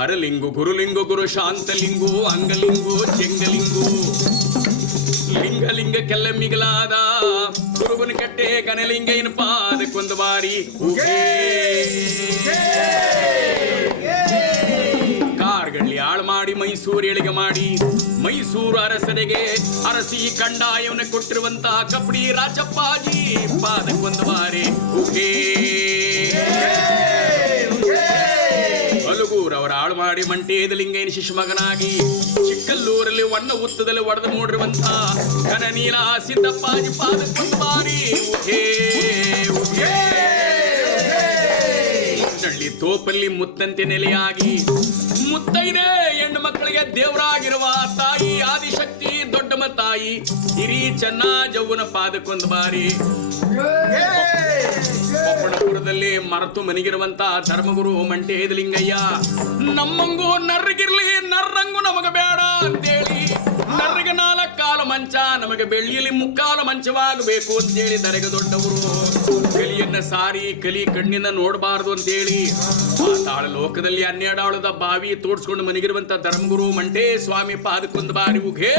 ಹರಲಿಂಗು ಗುರುಲಿಂಗು ಗುರು ಶಾಂತಲಿಂಗು ಅಂಗಲಿಂಗು ಚೆಂಗಲಿಂಗು ಲಿಂಗಲಿಂಗಕ್ಕೆಲ್ಲ ಮಿಗಿಲಾದ ಗುರುಗುನ ಕಟ್ಟೆ ಗಣಲಿಂಗೈನ ಪಾದಕ್ಕೊಂದು ಬಾರಿ ಕಾರ್ಗಳ್ಳಿ ಹಾಳು ಮಾಡಿ ಮೈಸೂರು ಎಳಿಗೆ ಮಾಡಿ ಮೈಸೂರು ಅರಸರಿಗೆ ಅರಸಿ ಕಂಡಾಯವನ್ನು ಕೊಟ್ಟಿರುವಂತ ಕಪಡಿ ರಾಜಪ್ಪಾಜಿ ಪಾದಕ್ಕೊಂದು ಬಾರಿ ಹಲಗೂರು ಅವರ ಹಾಳು ಮಾಡಿ ಮಂಟೇದ ಲಿಂಗೈನ ಶಿಶುಮಗನಾಗಿ ಚಿಕ್ಕಲ್ಲೂರಲ್ಲಿ ವಣ್ಣ ಉತ್ತದಲ್ಲಿ ಒಡೆದು ನೋಡಿರುವಂತ ಘನ ನೀಲ ಸಿದ್ದಪ್ಪಾಜಿ ಪಾದಕ್ಕೊಂದು ಬಾರಿ ಮುತ್ತಳ್ಳಿ ತೋಪಲ್ಲಿ ಮುತ್ತಂತೆ ನೆಲೆಯಾಗಿ ಮುತ್ತೈದೆ ಹೆಣ್ಣು ಮಕ್ಕಳಿಗೆ ದೇವರಾಗಿರುವ ತಾಯಿ ಆದಿಶಕ್ತಿ ದೊಡ್ಡಮ್ಮ ತಾಯಿ ಹಿರಿ ಚೆನ್ನ ಜವ್ವನ ಪಾದಕ್ಕೊಂದು ಬಾರಿ ಕೊಪ್ಪಳಪುರದಲ್ಲಿ ಮರೆತು ಮನಿಗಿರುವಂತ ಧರ್ಮಗುರು ಮಂಟೇದ ಲಿಂಗಯ್ಯ ನಮ್ಮಂಗೂ ನರ್ರಗಿರ್ಲಿ ನರ್ರಂಗು ನಮಗ ಬೇಡ ಅಂತೇಳಿ ನರ್ರಿಗೆ 4 ಕಾಲು ಮಂಚ ನಮಗೆ ಬೆಳ್ಳಿಯಲ್ಲಿ 3 ಕಾಲು ಮಂಚವಾಗಬೇಕು ಅಂತೇಳಿ ದರೆಗ ದೊಡ್ಡವರು ಕಲಿಯನ್ನ ಸಾರಿ ಕಲಿ ಕಣ್ಣಿಂದ ನೋಡಬಾರದು ಅಂತೇಳಿ ಆ ತಾಳ ಲೋಕದಲ್ಲಿ 12 ಆಳದ ಬಾವಿ ತೋಡ್ಸ್ಕೊಂಡು ಮನಿಗಿರುವಂತ ಧರ್ಮಗುರು ಮಂಟೇ ಸ್ವಾಮಿ ಪಾದಕ್ಕೊಂದು ಬಾರಿ ಉಘೇ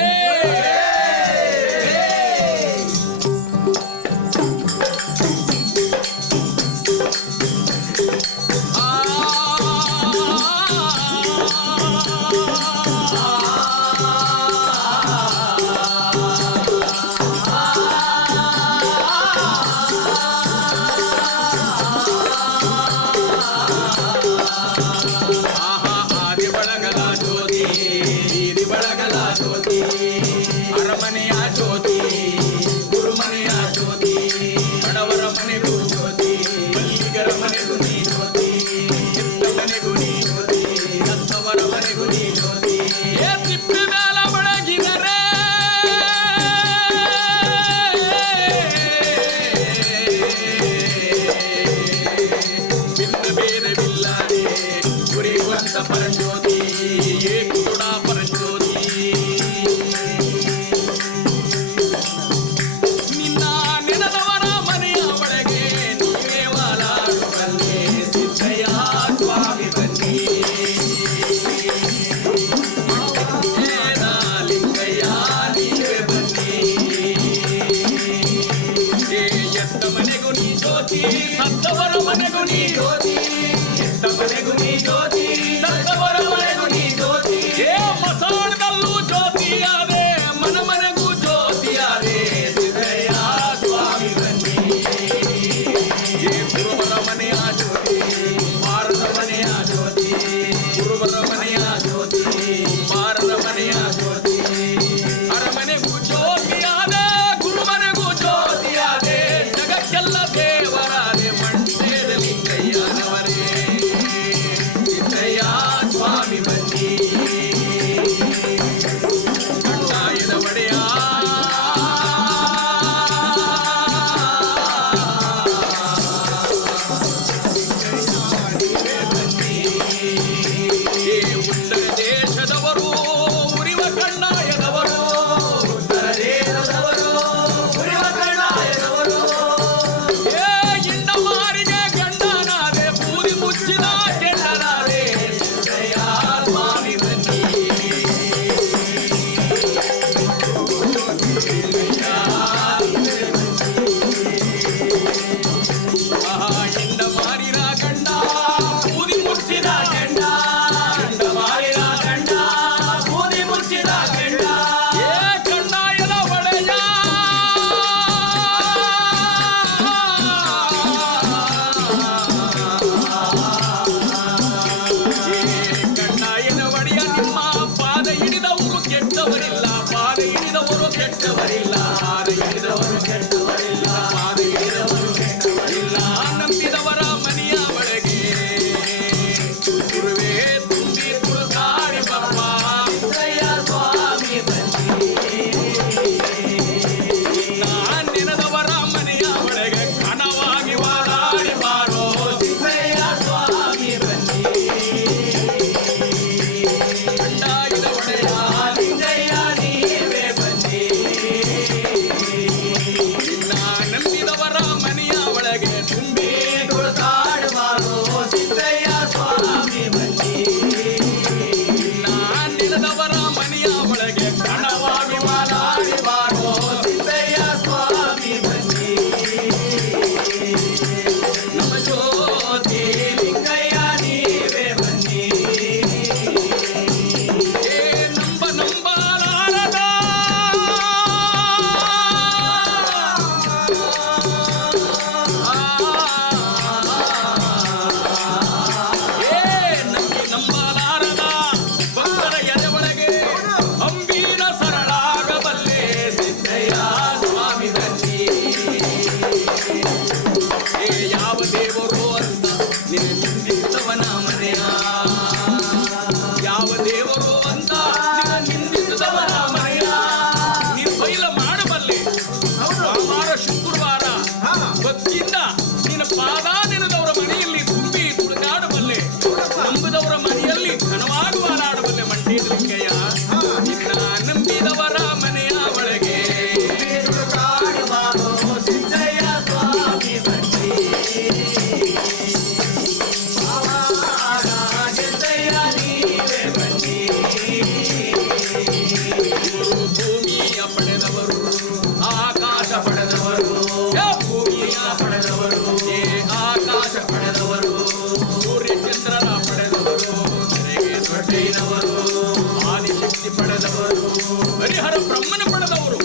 ಹರಿಹರ ಬ್ರಹ್ಮನ ಪಡೆದವರು.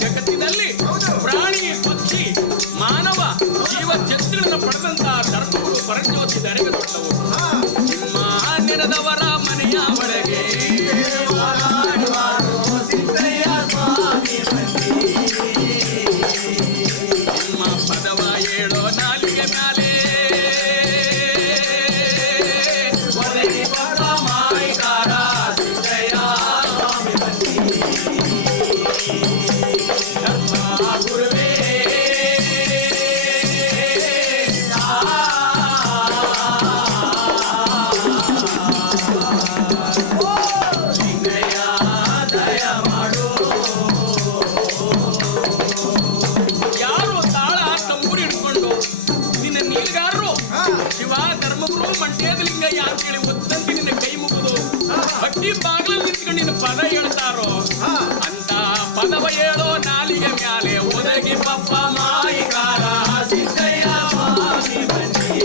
ಜಗತ್ತಿನಲ್ಲಿ ಪ್ರಾಣಿ ಪಕ್ಷಿ ಮಾನವ ಜೀವ ಜಂತುಗಳನ್ನು ಪಡೆದಂತಹ ಧರ್ಮಗಳು ಪರಂಜ್ಯೋತಿ ಧರೆಗೆ ದೊಡ್ಡವರು. ನಿಮ್ಮ ನೆನೆದವರ ಮನೆಯ ಒಳಗೆ ನಿಮ್ಮ ಪದವ ಹೇಳೋ ನಾಲಿಗೆ ಮ್ಯಾಲೆ ಒದಗಿ ಬರ ಮಾಯಿಕಾರ ಸಿದ್ದಯ್ಯ ಗುರುವೇ. ಯಾರು ತಾಳ ತಂಬೂರಿ ಹಿಡ್ಕೊಂಡು ನಿನ್ನ ನೀಲ್ಗಾರರು ಶಿವ ಧರ್ಮಗುರು ಮಂಟೇದಲಿಂಗಯ್ಯ ಅಂತೇಳಿ ಒತ್ತಂತೆ ನಿನ್ನ ಕೈ ಮುಗಿದು ಹಟ್ಟಿ ಬಾಗಿಲಲ್ಲಿ ನಿಂತ್ಕೊಂಡು ನಿನ್ನ ಪದ ಹೇಳ್ತಾರೋ ಅಂತ ಪದವ ಹೇಳೋ ನಾಲಿಗೆ ಮ್ಯಾಲೆ ಒದಗಿ ಪಪ್ಪ ಮಾಯಿಕಾರ ಸಿದ್ದಯ್ಯ ಸ್ವಾಮಿ ಬನ್ನಿ.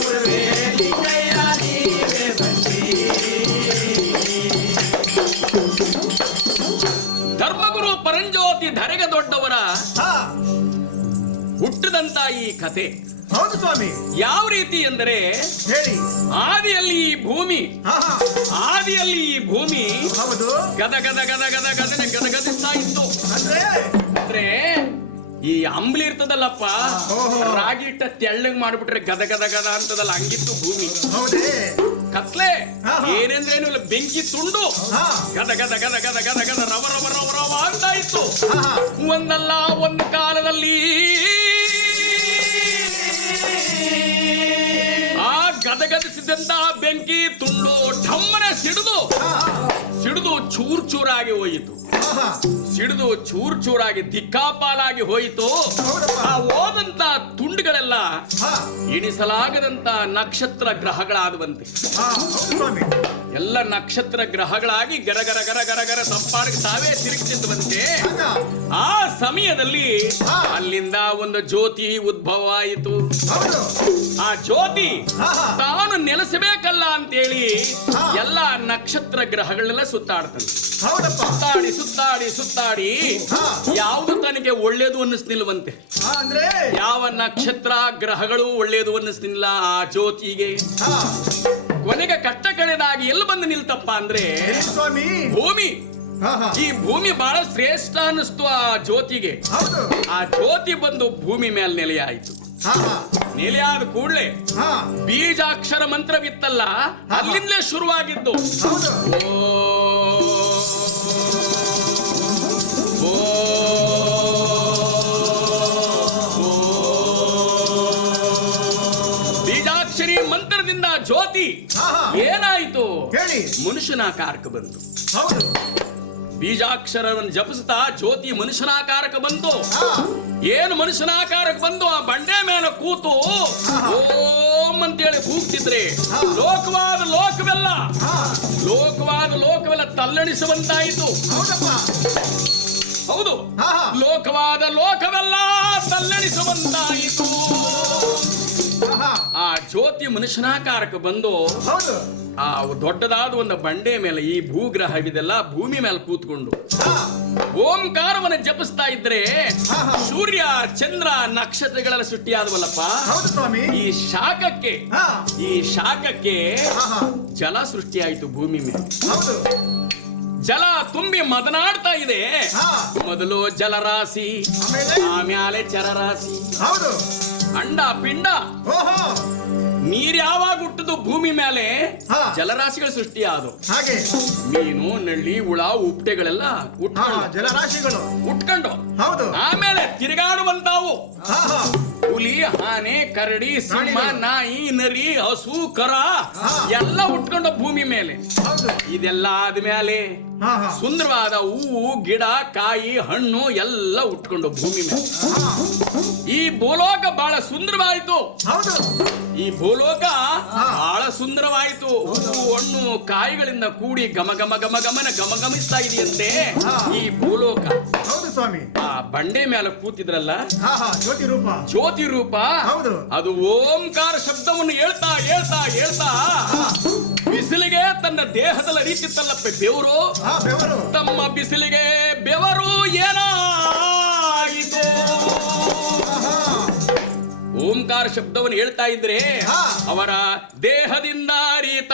ಗುರುವೇ ಲಿಂಗಯ್ಯ ನೀವೇ ಬನ್ನಿ. ಧರ್ಮಗುರು ಪರಂಜ್ಯೋತಿ ಧರೆಗೆ ದೊಡ್ಡವರ ಹುಟ್ಟಿದಂತ ಈ ಕತೆ ಹೌದು ಸ್ವಾಮಿ. ಯಾವ ರೀತಿ ಎಂದರೆ ಹೇಳಿ. ಆದಿಯಲ್ಲಿ ಈ ಭೂಮಿ ಹೌದು. ಗದ ಗದ ಗದ ಗದ ಗದನೆ ಗದಗದಿಸ್ತಾ ಇತ್ತು. ಅಂದ್ರೆ ಈ ಅಂಬ್ಲಿ ಇರ್ತದಲ್ಲಪ್ಪ, ರಾಗಿ ಇಟ್ಟ ತೆಳ್ಳಗ್ ಮಾಡ್ಬಿಟ್ರೆ ಗದ ಗದ ಗದ ಅಂತದಲ್ಲ, ಹಂಗಿತ್ತು ಭೂಮಿ. ಹೌದೇ. ಕತ್ಲೆ ಏನೆಂದ್ರೇನು ಇಲ್ಲ, ಬೆಂಕಿ ತುಂಡು ಗದ ಗದ ಗದ ಗದ ಗದ ಗದ ರವ ರವ ರವ ರವ ಅಂತ ಇತ್ತು. ಒಂದಲ್ಲ ಒಂದು ಕಾಲದಲ್ಲಿ ಆ ಗದಗದಿಸಿದಂತ ಬೆಂಕಿ ತುಂಡು ಢಮ್ಮನೆ ಸಿಡಿದು ಚೂರ್ ಚೂರಾಗಿ ಹೋಯಿತು. ಸಿಡಿದು ಚೂರ್ ಚೂರಾಗಿ ದಿಕ್ಕಾಪಾಲಾಗಿ ಹೋಯಿತು. ಆ ಹೋದಂತ ತುಂಡುಗಳೆಲ್ಲ ಎಣಿಸಲಾಗದಂತ ನಕ್ಷತ್ರ ಗ್ರಹಗಳಾಗುವಂತೆ. ಎಲ್ಲ ನಕ್ಷತ್ರ ಗ್ರಹಗಳಾಗಿ ಗರಗರ ಗರ ಗರ ಗರ ತಪ್ಪಾಡಿಗೆ ತಾವೇ ತಿರುಗುತ್ತಿದ್ದಂತೆ. ಆ ಸಮಯದಲ್ಲಿ ಅಲ್ಲಿಂದ ಒಂದು ಜ್ಯೋತಿ ಉದ್ಭವ ಆಯಿತು. ಆ ಜ್ಯೋತಿ ತಾನು ನೆಲೆಸಬೇಕಲ್ಲ ಅಂತೇಳಿ ಎಲ್ಲ ನಕ್ಷತ್ರ ಗ್ರಹಗಳನ್ನೆಲ್ಲ ಸುತ್ತಾಡ್ತಾನೆ. ಸುತ್ತಾಡಿ ಸುತ್ತಾಡಿ ಸುತ್ತಾಡಿ ಯಾವುದು ತನಗೆ ಒಳ್ಳೇದು ಅನ್ನಿಸ್ನಿಲ್ವಂತೆ. ಯಾವ ನಕ್ಷತ್ರ ಗ್ರಹಗಳು ಒಳ್ಳೇದು ಅನ್ನಿಸ್ನಿಲ್ಲ ಆ ಜ್ಯೋತಿಗೆ. ಕೊನೆಗೆ ಕಟ್ಟ ಕಳೆದಾಗಿ ಎಲ್ಲಿ ಬಂದು ನಿಲ್ತಪ್ಪ ಅಂದ್ರೆ ಭೂಮಿ. ಈ ಭೂಮಿ ಬಹಳ ಶ್ರೇಷ್ಠ ಅನ್ನಿಸ್ತು ಆ ಜ್ಯೋತಿಗೆ. ಆ ಜ್ಯೋತಿ ಬಂದು ಭೂಮಿ ಮೇಲೆ ನೆಲೆಯಾಯಿತು. ನೆಲೆಯಾದ ಕೂಡಲೇ ಬೀಜಾಕ್ಷರ ಮಂತ್ರವಿತ್ತಲ್ಲ, ಅಲ್ಲಿಂದಲೇ ಶುರುವಾಗಿದ್ದು. ಬೀಜಾಕ್ಷರಿ ಮಂತ್ರದಿಂದ ಜ್ಯೋತಿ ಏನಾಯಿತು, ಮನುಷ್ಯನಾಕಾರಕ್ಕೆ ಬಂತು. ಬೀಜಾಕ್ಷರವನ್ನು ಜಪಿಸ್ತಾ ಜ್ಯೋತಿ ಮನುಷ್ಯನಾಕಾರಕ್ಕೆ ಬಂತು. ಏನು ಮನುಷ್ಯನಾಕಾರಕ್ಕೆ ಬಂದು ಆ ಬಂಡೆ ಮೇಲೆ ಕೂತು ಓಂ ಅಂತೇಳಿ ಕೂಗ್ತಿದ್ರೆ ಲೋಕವಾದ ಲೋಕವೆಲ್ಲ ತಲ್ಲಣಿಸುವಂತಾಯಿತು. ಹೌದು, ಲೋಕವಾದ ಲೋಕವೆಲ್ಲ ತಲ್ಲಣಿಸುವಂತಾಯಿತು. ಆ ಜ್ಯೋತಿ ಮನುಷ್ಯನಾಕಾರಕ್ಕೆ ಬಂದು ಆ ದೊಡ್ಡದಾದ ಒಂದು ಬಂಡೆ ಮೇಲೆ ಈ ಭೂಗ್ರಹವಿದೆಲ್ಲ ಭೂಮಿ ಮೇಲೆ ಕೂತ್ಕೊಂಡು ಓಂಕಾರವನ್ನು ಜಪಿಸ್ತಾ ಇದ್ರೆ ಸೂರ್ಯ ಚಂದ್ರ ನಕ್ಷತ್ರಗಳೆಲ್ಲ ಸೃಷ್ಟಿಯಾದವಲ್ಲಪ್ಪ. ಈ ಶಾಖಕ್ಕೆ ಜಲ ಸೃಷ್ಟಿಯಾಯಿತು ಭೂಮಿ ಮೇಲೆ. ಜಲ ತುಂಬಿ ಮದನಾಡ್ತಾ ಇದೆ. ಮೊದಲು ಜಲರಾಶಿ, ಆಮೇಲೆ ಚರರಾಶಿ, ಅಂಡ ಪಿಂಡ. ನೀರ್ ಯಾವಾಗ ಹುಟ್ಟದು ಭೂಮಿ ಮೇಲೆ ಜಲರಾಶಿಗಳು ಸೃಷ್ಟಿ ಆದವು. ಮೀನು, ನಳ್ಳಿ, ಹುಳ, ಉಪ್ಟೆಗಳೆಲ್ಲ ಜಲರಾಶಿಗಳು ಉಟ್ಕೊಂಡು ಆಮೇಲೆ ತಿರುಗಾಡುವಂತಾವು. ಹುಲಿ, ಆನೆ, ಕರಡಿ, ಸಿಂಹ, ನಾಯಿ, ನರಿ, ಹಸು, ಕರ ಎಲ್ಲ ಉಟ್ಕೊಂಡು ಭೂಮಿ ಮೇಲೆ. ಇದೆಲ್ಲ ಆದ್ಮೇಲೆ ಸುಂದರವಾದ ಹೂವು, ಗಿಡ, ಕಾಯಿ, ಹಣ್ಣು ಎಲ್ಲ ಉಟ್ಕೊಂಡು ಭೂಮಿ ಮೇಲೆ. ಈ ಭೂಲೋಕ ಬಹಳ ಸುಂದರವಾಯಿತು. ಈ ಭೂಲೋಕ ಬಹಳ ಸುಂದರವಾಯಿತು. ಹೂವು, ಹಣ್ಣು, ಕಾಯಿಗಳಿಂದ ಕೂಡಿ ಗಮ ಗಮ ಗಮ ಗಮನ ಗಮಗಮಿಸ್ತಾ ಇದೆಯಂತೆ ಈ ಭೂಲೋಕ. ಆ ಬಂಡೆ ಮೇಲೆ ಕೂತಿದ್ರಲ್ಲ ಜ್ಯೋತಿ ರೂಪ, ಅದು ಓಂಕಾರ ಶಬ್ದವನ್ನು ಹೇಳ್ತಾ ಹೇಳ್ತಾ ಹೇಳ್ತಾ ತನ್ನ ದೇಹದಲ್ಲಿ ಅರಿತಿತ್ತಲ್ಲಪ್ಪ ಬೆವರು. ಬೆವರು. ತಮ್ಮ ಬಿಸಿಲಿಗೆ ಬೆವರು ಏನಾಯಿತು? ಓಂಕಾರ ಶಬ್ದವನ್ನು ಹೇಳ್ತಾ ಇದ್ರೆ ಅವರ ದೇಹದಿಂದ ಅರಿತ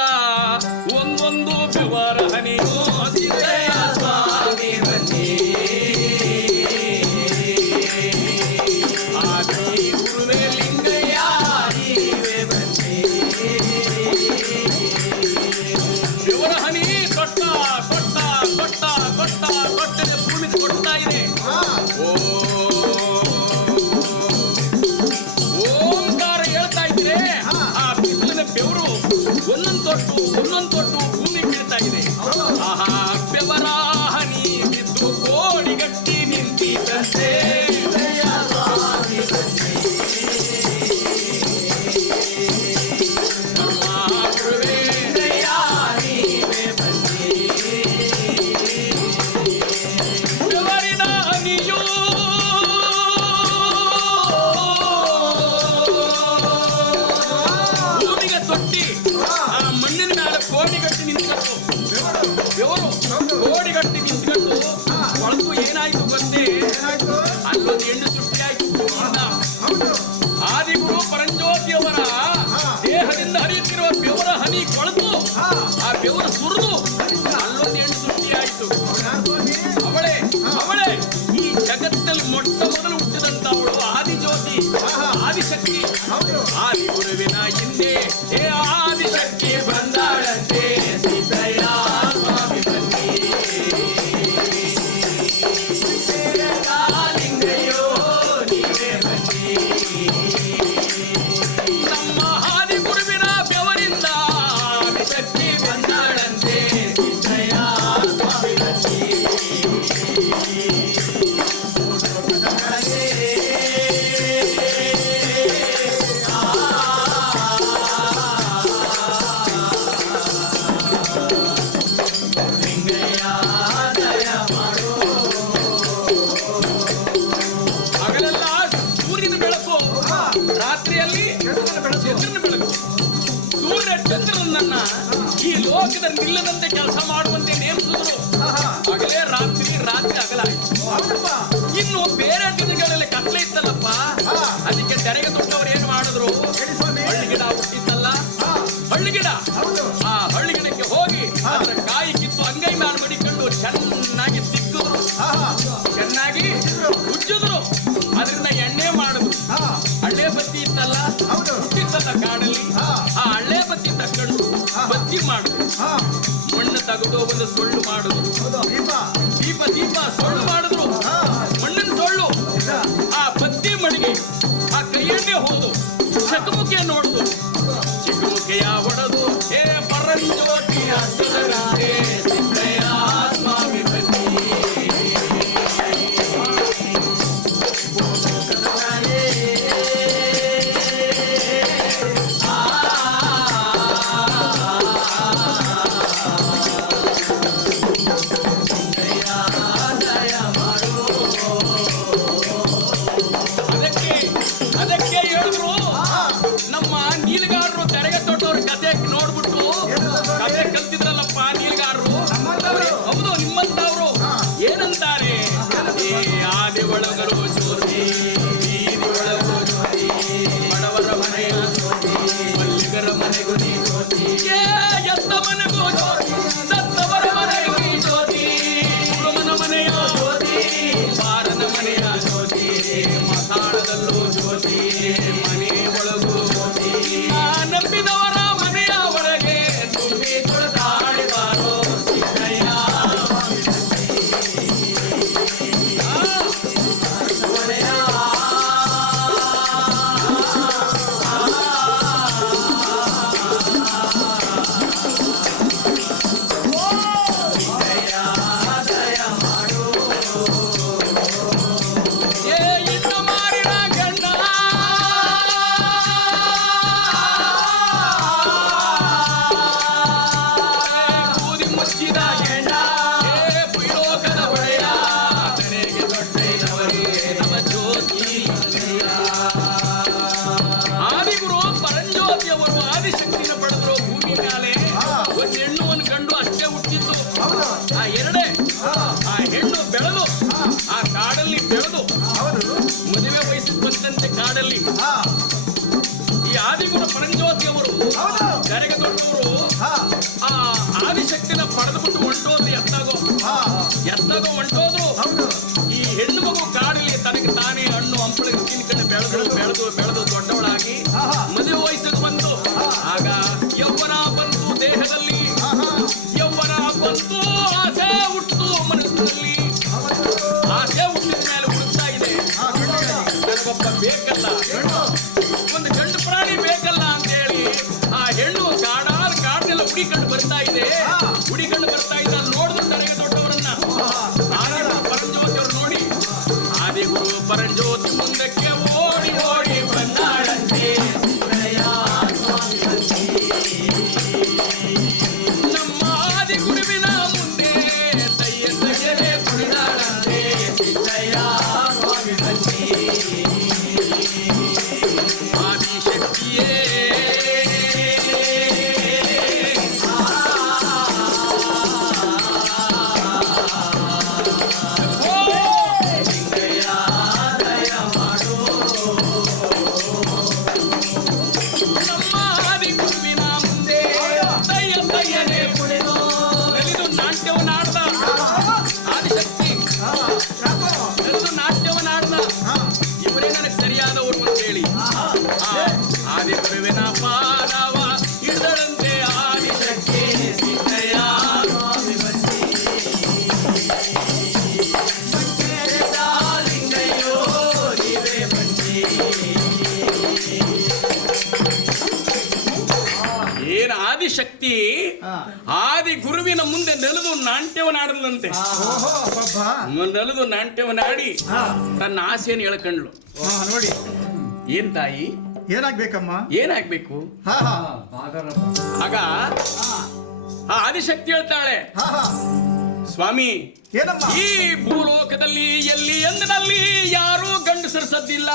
ಒಂದೊಂದು ಬೆವರ ಹನಿಯೋ ಸಿದ್ದಯ್ಯ ಸ್ವಾಮಿ ಬನ್ನಿ. ಆದಿ ಗುರುವೇ ಲಿಂಗಯ್ಯ ನೀವೇ ಬನ್ನಿ. ಬೆವರ ಹನಿ ಕೊಟ್ಟ ಕೊಟ್ಟ ಕೊಟ್ಟ ಕೊಟ್ಟ ಕೊಟ್ಟರೆ ಭೂಮಿ ಕೊಡ್ತಾ ಇದೆ. ಬೆವರು ಒಂದೊಂದು ತೊಟ್ಟು ಭೂಮಿ ಬೀಳ್ತಾ ಇದೆ. ಆಹಾ ಬೆವರ ಹನಿ ಬಿದ್ದು ಕೋಡಿಗಟ್ಟಿ ನಿಂತಿದ್ದಂತೆ ಬೆವರಿನ ಹನಿಯೋ ಮಣ್ಣಿನ ಮೇಲೆ ಕೋಡಿಗಟ್ಟಿ ನಿಂತ್ಕೊಂಡು ಬೆವರು ಕೋಡಿಗಟ್ಟಿ ನಿಂತ್ಕೊಂಡು ಒಳಗೂ ಏನಾಯ್ತು ಗೊತ್ತೇ? ಅಲ್ಲೊಂದು ಹೆಣ್ಣು ಸೃಷ್ಟಿಯಾಯ್ತು. ಆದಿಗುರು ಪರಂಜ್ಯೋತಿಯವರ ದೇಹದಿಂದ ಹರಿಯುತ್ತಿರುವ ಬೆವರ ಹನಿ ಕೊಳೆತು ಆ ಬೆವರು ಸುರಿದು ಅಲ್ಲೊಂದು ಹೆಣ್ಣು ಸೃಷ್ಟಿಯಾಯಿತು. ಅವಳೇ ಈ ಜಗತ್ತಲ್ಲಿ ಮೊಟ್ಟ ಮೊದಲು ಹುಟ್ಟಿದಂತ ಅವಳು ಆದಿಜ್ಯೋತಿ, ಆದಿಶಕ್ತಿ. ಆದಿಗುರುವಿನ ಹಿಂದೆ ಆದಿಶಕ್ತಿ ಬಂದಾಳಂತೆ ಸಿದ್ದಯ್ಯ ಸ್ವಾಮಿ ಬನ್ನಿ. ಲಿಂಗಯ್ಯೋ ನೀವೇ ಬನ್ನಿ. ನಮ್ಮ ಆದಿಗುರುವಿನ ಬೆವರಿಂದ ಆದಿಶಕ್ತಿ ಬಂದಾಳಂತೆ ಸಿದ್ದಯ್ಯ ಸ್ವಾಮಿ ಬನ್ನಿ. ಹಗಲೆಲ್ಲ ಸೂರ್ಯನ ಬೆಳಕು, ರಾತ್ರಿಯಲ್ಲಿ ಚಂದ್ರನ ಬೆಳಕು. ಸೂರ್ಯ ಚಂದ್ರನನ್ನ ಈ ಲೋಕದಲ್ಲಿ ನಿಲ್ಲದಂತೆ ಕೆಲಸ ಮಾಡುವಂತೆ ನೇಮಿಸಿದ್ರು. ಹಗಲೇ ರಾತ್ರಿ, ರಾತ್ರಿ ಹಗಲಾಯಿತು. ಇನ್ನು ಬೇರೆ ದಿನಗಳಲ್ಲಿ ಕತ್ಲೆ ಇತ್ತಲ್ಲಪ್ಪ, ಅದಕ್ಕೆ ತೆರೆಗೆ ತೊಟ್ಟವರು ಏನ್ ಮಾಡಿದ್ರು? ಹಳ್ಳಿಗಿಡ ಹುಟ್ಟಿತ್ತಲ್ಲ, ಹಳ್ಳಿಗಿಡ, ಆ ಹಳ್ಳಿಗಿಡಕ್ಕೆ ಹೋಗಿ ಅದರ ಕಾಯಿ ಕಿತ್ತು ಅಂಗೈ ಮೇಲೆ ಮಡಿಕೊಂಡು ಚೆನ್ನಾಗಿ ತಿಕ್ಕಿದ್ರು, ಚೆನ್ನಾಗಿ ಉಜ್ಜಿದ್ರು, ಅದರಿಂದ ಎಣ್ಣೆ ಮಾಡಿದ್ರು. ಹಳ್ಳೆ ಬತ್ತಿ ಇತ್ತಲ್ಲ, ಹುಟ್ಟಿತ್ತಲ್ಲ ಕಾಡಲ್ಲಿ, ಆ ಹಳ್ಳೆ ಬತ್ತಿ ತಕೊಂಡು ಬತ್ತಿ ಮಾಡಿದ್ರು. ಮಣ್ಣು ತೆಗೆದು ಒಂದು ಸೊಳ್ಳು ಮಾಡಿದ್ರು, ದೀಪ ಸೊಳ್ಳು ಮಾಡಿದ್ರು. ಮಣ್ಣಿನ ಸೊಳ್ಳು ಆ ಬತ್ತಿ ಮಡಿಗೆ ಆ ಕೈಯನ್ನೇ ಹೋದು ಚಕಮುಖಿಯನ್ನು ಹೊಡೆದು ಚಿಕ್ಕಮುಖಿಯ ಹೊಡೆದು ಪರಂಜ್ಯೋತಿಯ ಸದರಂತೆ ಸಿದ್ದಯ್ಯ ಸ್ವಾಮಿ ಬನ್ನಿ. ಅದಕ್ಕೆ ಹೇಳಿದ್ರು ನಮ್ಮ ನೀಲಗಾರರು ತೆರೆಗೆ ತೊಟ್ಟವ್ರ ಕತೆ ನೋಡ್ಬಿಟ್ಟು ಕತೆ ಕಲ್ತಿದ್ರಲ್ಲಪ್ಪ ನೀಲಗಾರರು. ಹೌದು, ನಿಮ್ಮಂತವ್ರು ಏನಂತಾರೆ? ಆದಿ ಒಳಗರು ಜ್ಯೋತಿ, ಬೀದಿ ಒಳಗರು ಜ್ಯೋತಿ, ಬಡವರ ಮನೆಯ ಜ್ಯೋತಿ, ಮಲ್ಲಿಗರ ಮನೆಗೂ ನೀ ಜ್ಯೋತಿ, ಎತ್ತ ಮನೆಗೂ ಜ್ಯೋತಿ, ಸತ್ತವರ ಮನೆಗೂ ನೀ ಜ್ಯೋತಿ, ಕುರುಮನ ಮನೆಯ ಜ್ಯೋತಿ, ಬಾರನ ಮನೆಯ ಜ್ಯೋತಿ, ಮಸಾಣದಲ್ಲೂ ಜ್ಯೋತಿ, ಮನೆ ಒಳಗೂ ಜ್ಯೋತಿ, ನಂಬಿದವರ ಮನೆಯ ಒಳಗೆ ತುಂಬಿ ತುಳಿದಾಡಿದಾರೋ ಸಿದ್ದಯ್ಯ. ಕಂಡು ಬರ್ತಾ ಇದೆ, ಗುಡಿ ಕಂಡು ಬರ್ತಾ ಇದೆ. ಅಲ್ಲಿ ನೋಡಿದ್ರು ನನಗೆ ದೊಡ್ಡವರನ್ನ ಆದಿಗುರು ಪರಂಜ್ಯೋತಿ ಅವರು ನೋಡಿ, ಆದಿಗುರು ಪರಂಜ್ಯೋತಿ ಮುಂದಕ್ಕೆ ಓಡಿ ಓಡಿ ಬಂದಾಳಂತೆ. ನಮ್ಮ ಆದಿಗುರುವಿನ ಮುಂದೆ ತಯ್ಯ ತಯ್ಯನೆ ಕುಣಿದಾಳಂತೆ. ಆದಿಶಕ್ತಿಯೇ ಶಕ್ತಿ ಆದಿ ಗುರುವಿನ ಮುಂದೆ ನೆಲೆದು ನಾಟ್ಯವನ್ನಾಡದಂತೆ. ನೆಲೆದು ನಾಟ್ಯವನ್ನಾಡಿ ತನ್ನ ಆಸೆಯನ್ನು ಹೇಳ್ಕೊಂಡ್ಲು. ನೋಡಿ ಏನ್ ತಾಯಿ, ಏನಾಗ್ಬೇಕಮ್ಮ, ಏನಾಗ್ಬೇಕು? ಆಗ ಆ ಆದಿಶಕ್ತಿ ಹೇಳ್ತಾಳೆ, ಸ್ವಾಮಿ ಏನಮ್ಮ, ಈ ಭೂಲೋಕದಲ್ಲಿ ಎಲ್ಲಿ ಎಂದಿನಲ್ಲಿ ಯಾರೂ ಗಂಡಸರ ಸದ್ದಿಲ್ಲ.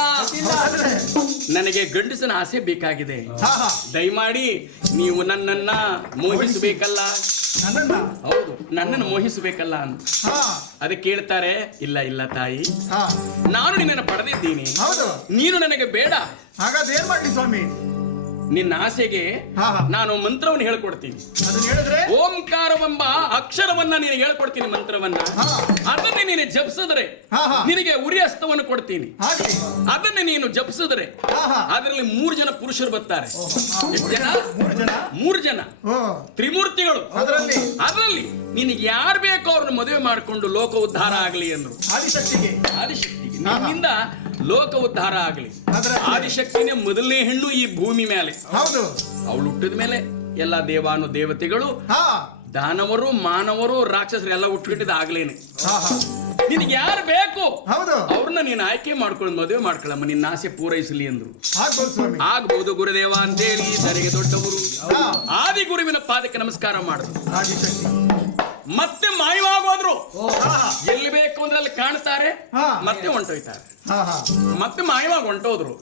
ನನಗೆ ಗಂಡಸನ ಆಸೆ ಬೇಕಾಗಿದೆ. ದಯಮಾಡಿ ನೀವು ನನ್ನನ್ನ ಮೋಹಿಸಬೇಕಲ್ಲ. ಹೌದು, ನನ್ನನ್ನು ಮೋಹಿಸಬೇಕಲ್ಲ ಅಂತ ಅದಕ್ಕೆ ಕೇಳ್ತಾರೆ. ಇಲ್ಲ ಇಲ್ಲ ತಾಯಿ, ನಾನು ನಿನ್ನನ್ನು ಪಡೆದಿದ್ದೀನಿ, ನೀನು ನನಗೆ ಬೇಡ. ಹಾಗಾದ್ರೆ ಏನ್ ಮಾಡ್ಲಿ ಸ್ವಾಮಿ? ನಿನ್ನ ಆಸೆಗೆ ನಾನು ಮಂತ್ರವನ್ನು ಹೇಳ್ಕೊಡ್ತೀನಿ. ಓಂಕಾರವೆಂಬ ಅಕ್ಷರವನ್ನ ನೀನು ಹೇಳ್ಕೊಡ್ತೀನಿ, ಮಂತ್ರವನ್ನ. ಅದನ್ನೇ ನೀನು ಜಪಿಸಿದ್ರೆ ನಿನಗೆ ಉರಿ ಹಸ್ತವನ್ನು ಕೊಡ್ತೀನಿ. ಅದನ್ನೇ ನೀನು ಜಪಿಸಿದ್ರೆ ಅದರಲ್ಲಿ 3 ಜನ ಪುರುಷರು ಬರ್ತಾರೆ. ಎಷ್ಟು ಜನ? 3 ಜನ ತ್ರಿಮೂರ್ತಿಗಳು. ಅದರಲ್ಲಿ ನಿನಗೆ ಯಾರು ಬೇಕೋ ಅವ್ರನ್ನ ಮದುವೆ ಮಾಡಿಕೊಂಡು ಲೋಕ ಉದ್ಧಾರ ಆಗಲಿ ಅಂದ್ರು. ಆದಿಶಕ್ತಿಗೆ ನಿನ್ನಿಂದ ಲೋಕ ಉದ್ಧಾರ ಆಗಲಿ. ಆದಿಶಕ್ತಿನೇ ಮೊದಲನೇ ಹೆಣ್ಣು ಈ ಭೂಮಿ ಮೇಲೆ. ಅವಳು ಹುಟ್ಟಿದ ಮೇಲೆ ಎಲ್ಲ ದೇವಾನು ದೇವತೆಗಳು, ದಾನವರು, ಮಾನವರು, ರಾಕ್ಷಸರು ಎಲ್ಲ ಹುಟ್ಟುಕಟ್ಟಿದ ಆಗ್ಲೇನೆ. ನಿನಗೆ ಯಾರು ಬೇಕು ಅವ್ರನ್ನ ನೀನು ಆಯ್ಕೆ ಮಾಡ್ಕೊಂಡು ಮದುವೆ ಮಾಡ್ಕೊಳ್ಳಮ್ಮ, ನಿನ್ನ ಆಸೆ ಪೂರೈಸಲಿ ಅಂದ್ರು. ಆಗ್ಬಹುದು ಗುರುದೇವ ಅಂತೇಳಿ ತನಗೆ ದೊಡ್ಡವರು ಆದಿ ಗುರುವಿನ ಪಾದಕ್ಕೆ ನಮಸ್ಕಾರ ಮಾಡಿದ್ರು. ಮತ್ತೆ ಮಾಯವಾಗೋದ್ರು. ಎಲ್ಲಿ ಬೇಕು ಅಂದ್ರೆ ಅಲ್ಲಿ ಕಾಣ್ತಾರೆ, ಮತ್ತೆ ಹೊಂಟೋಯ್ತಾರೆ. ಮತ್ತೆ ಮಾಯವಾಗಿ ಹೊಂಟೋದ್ರು.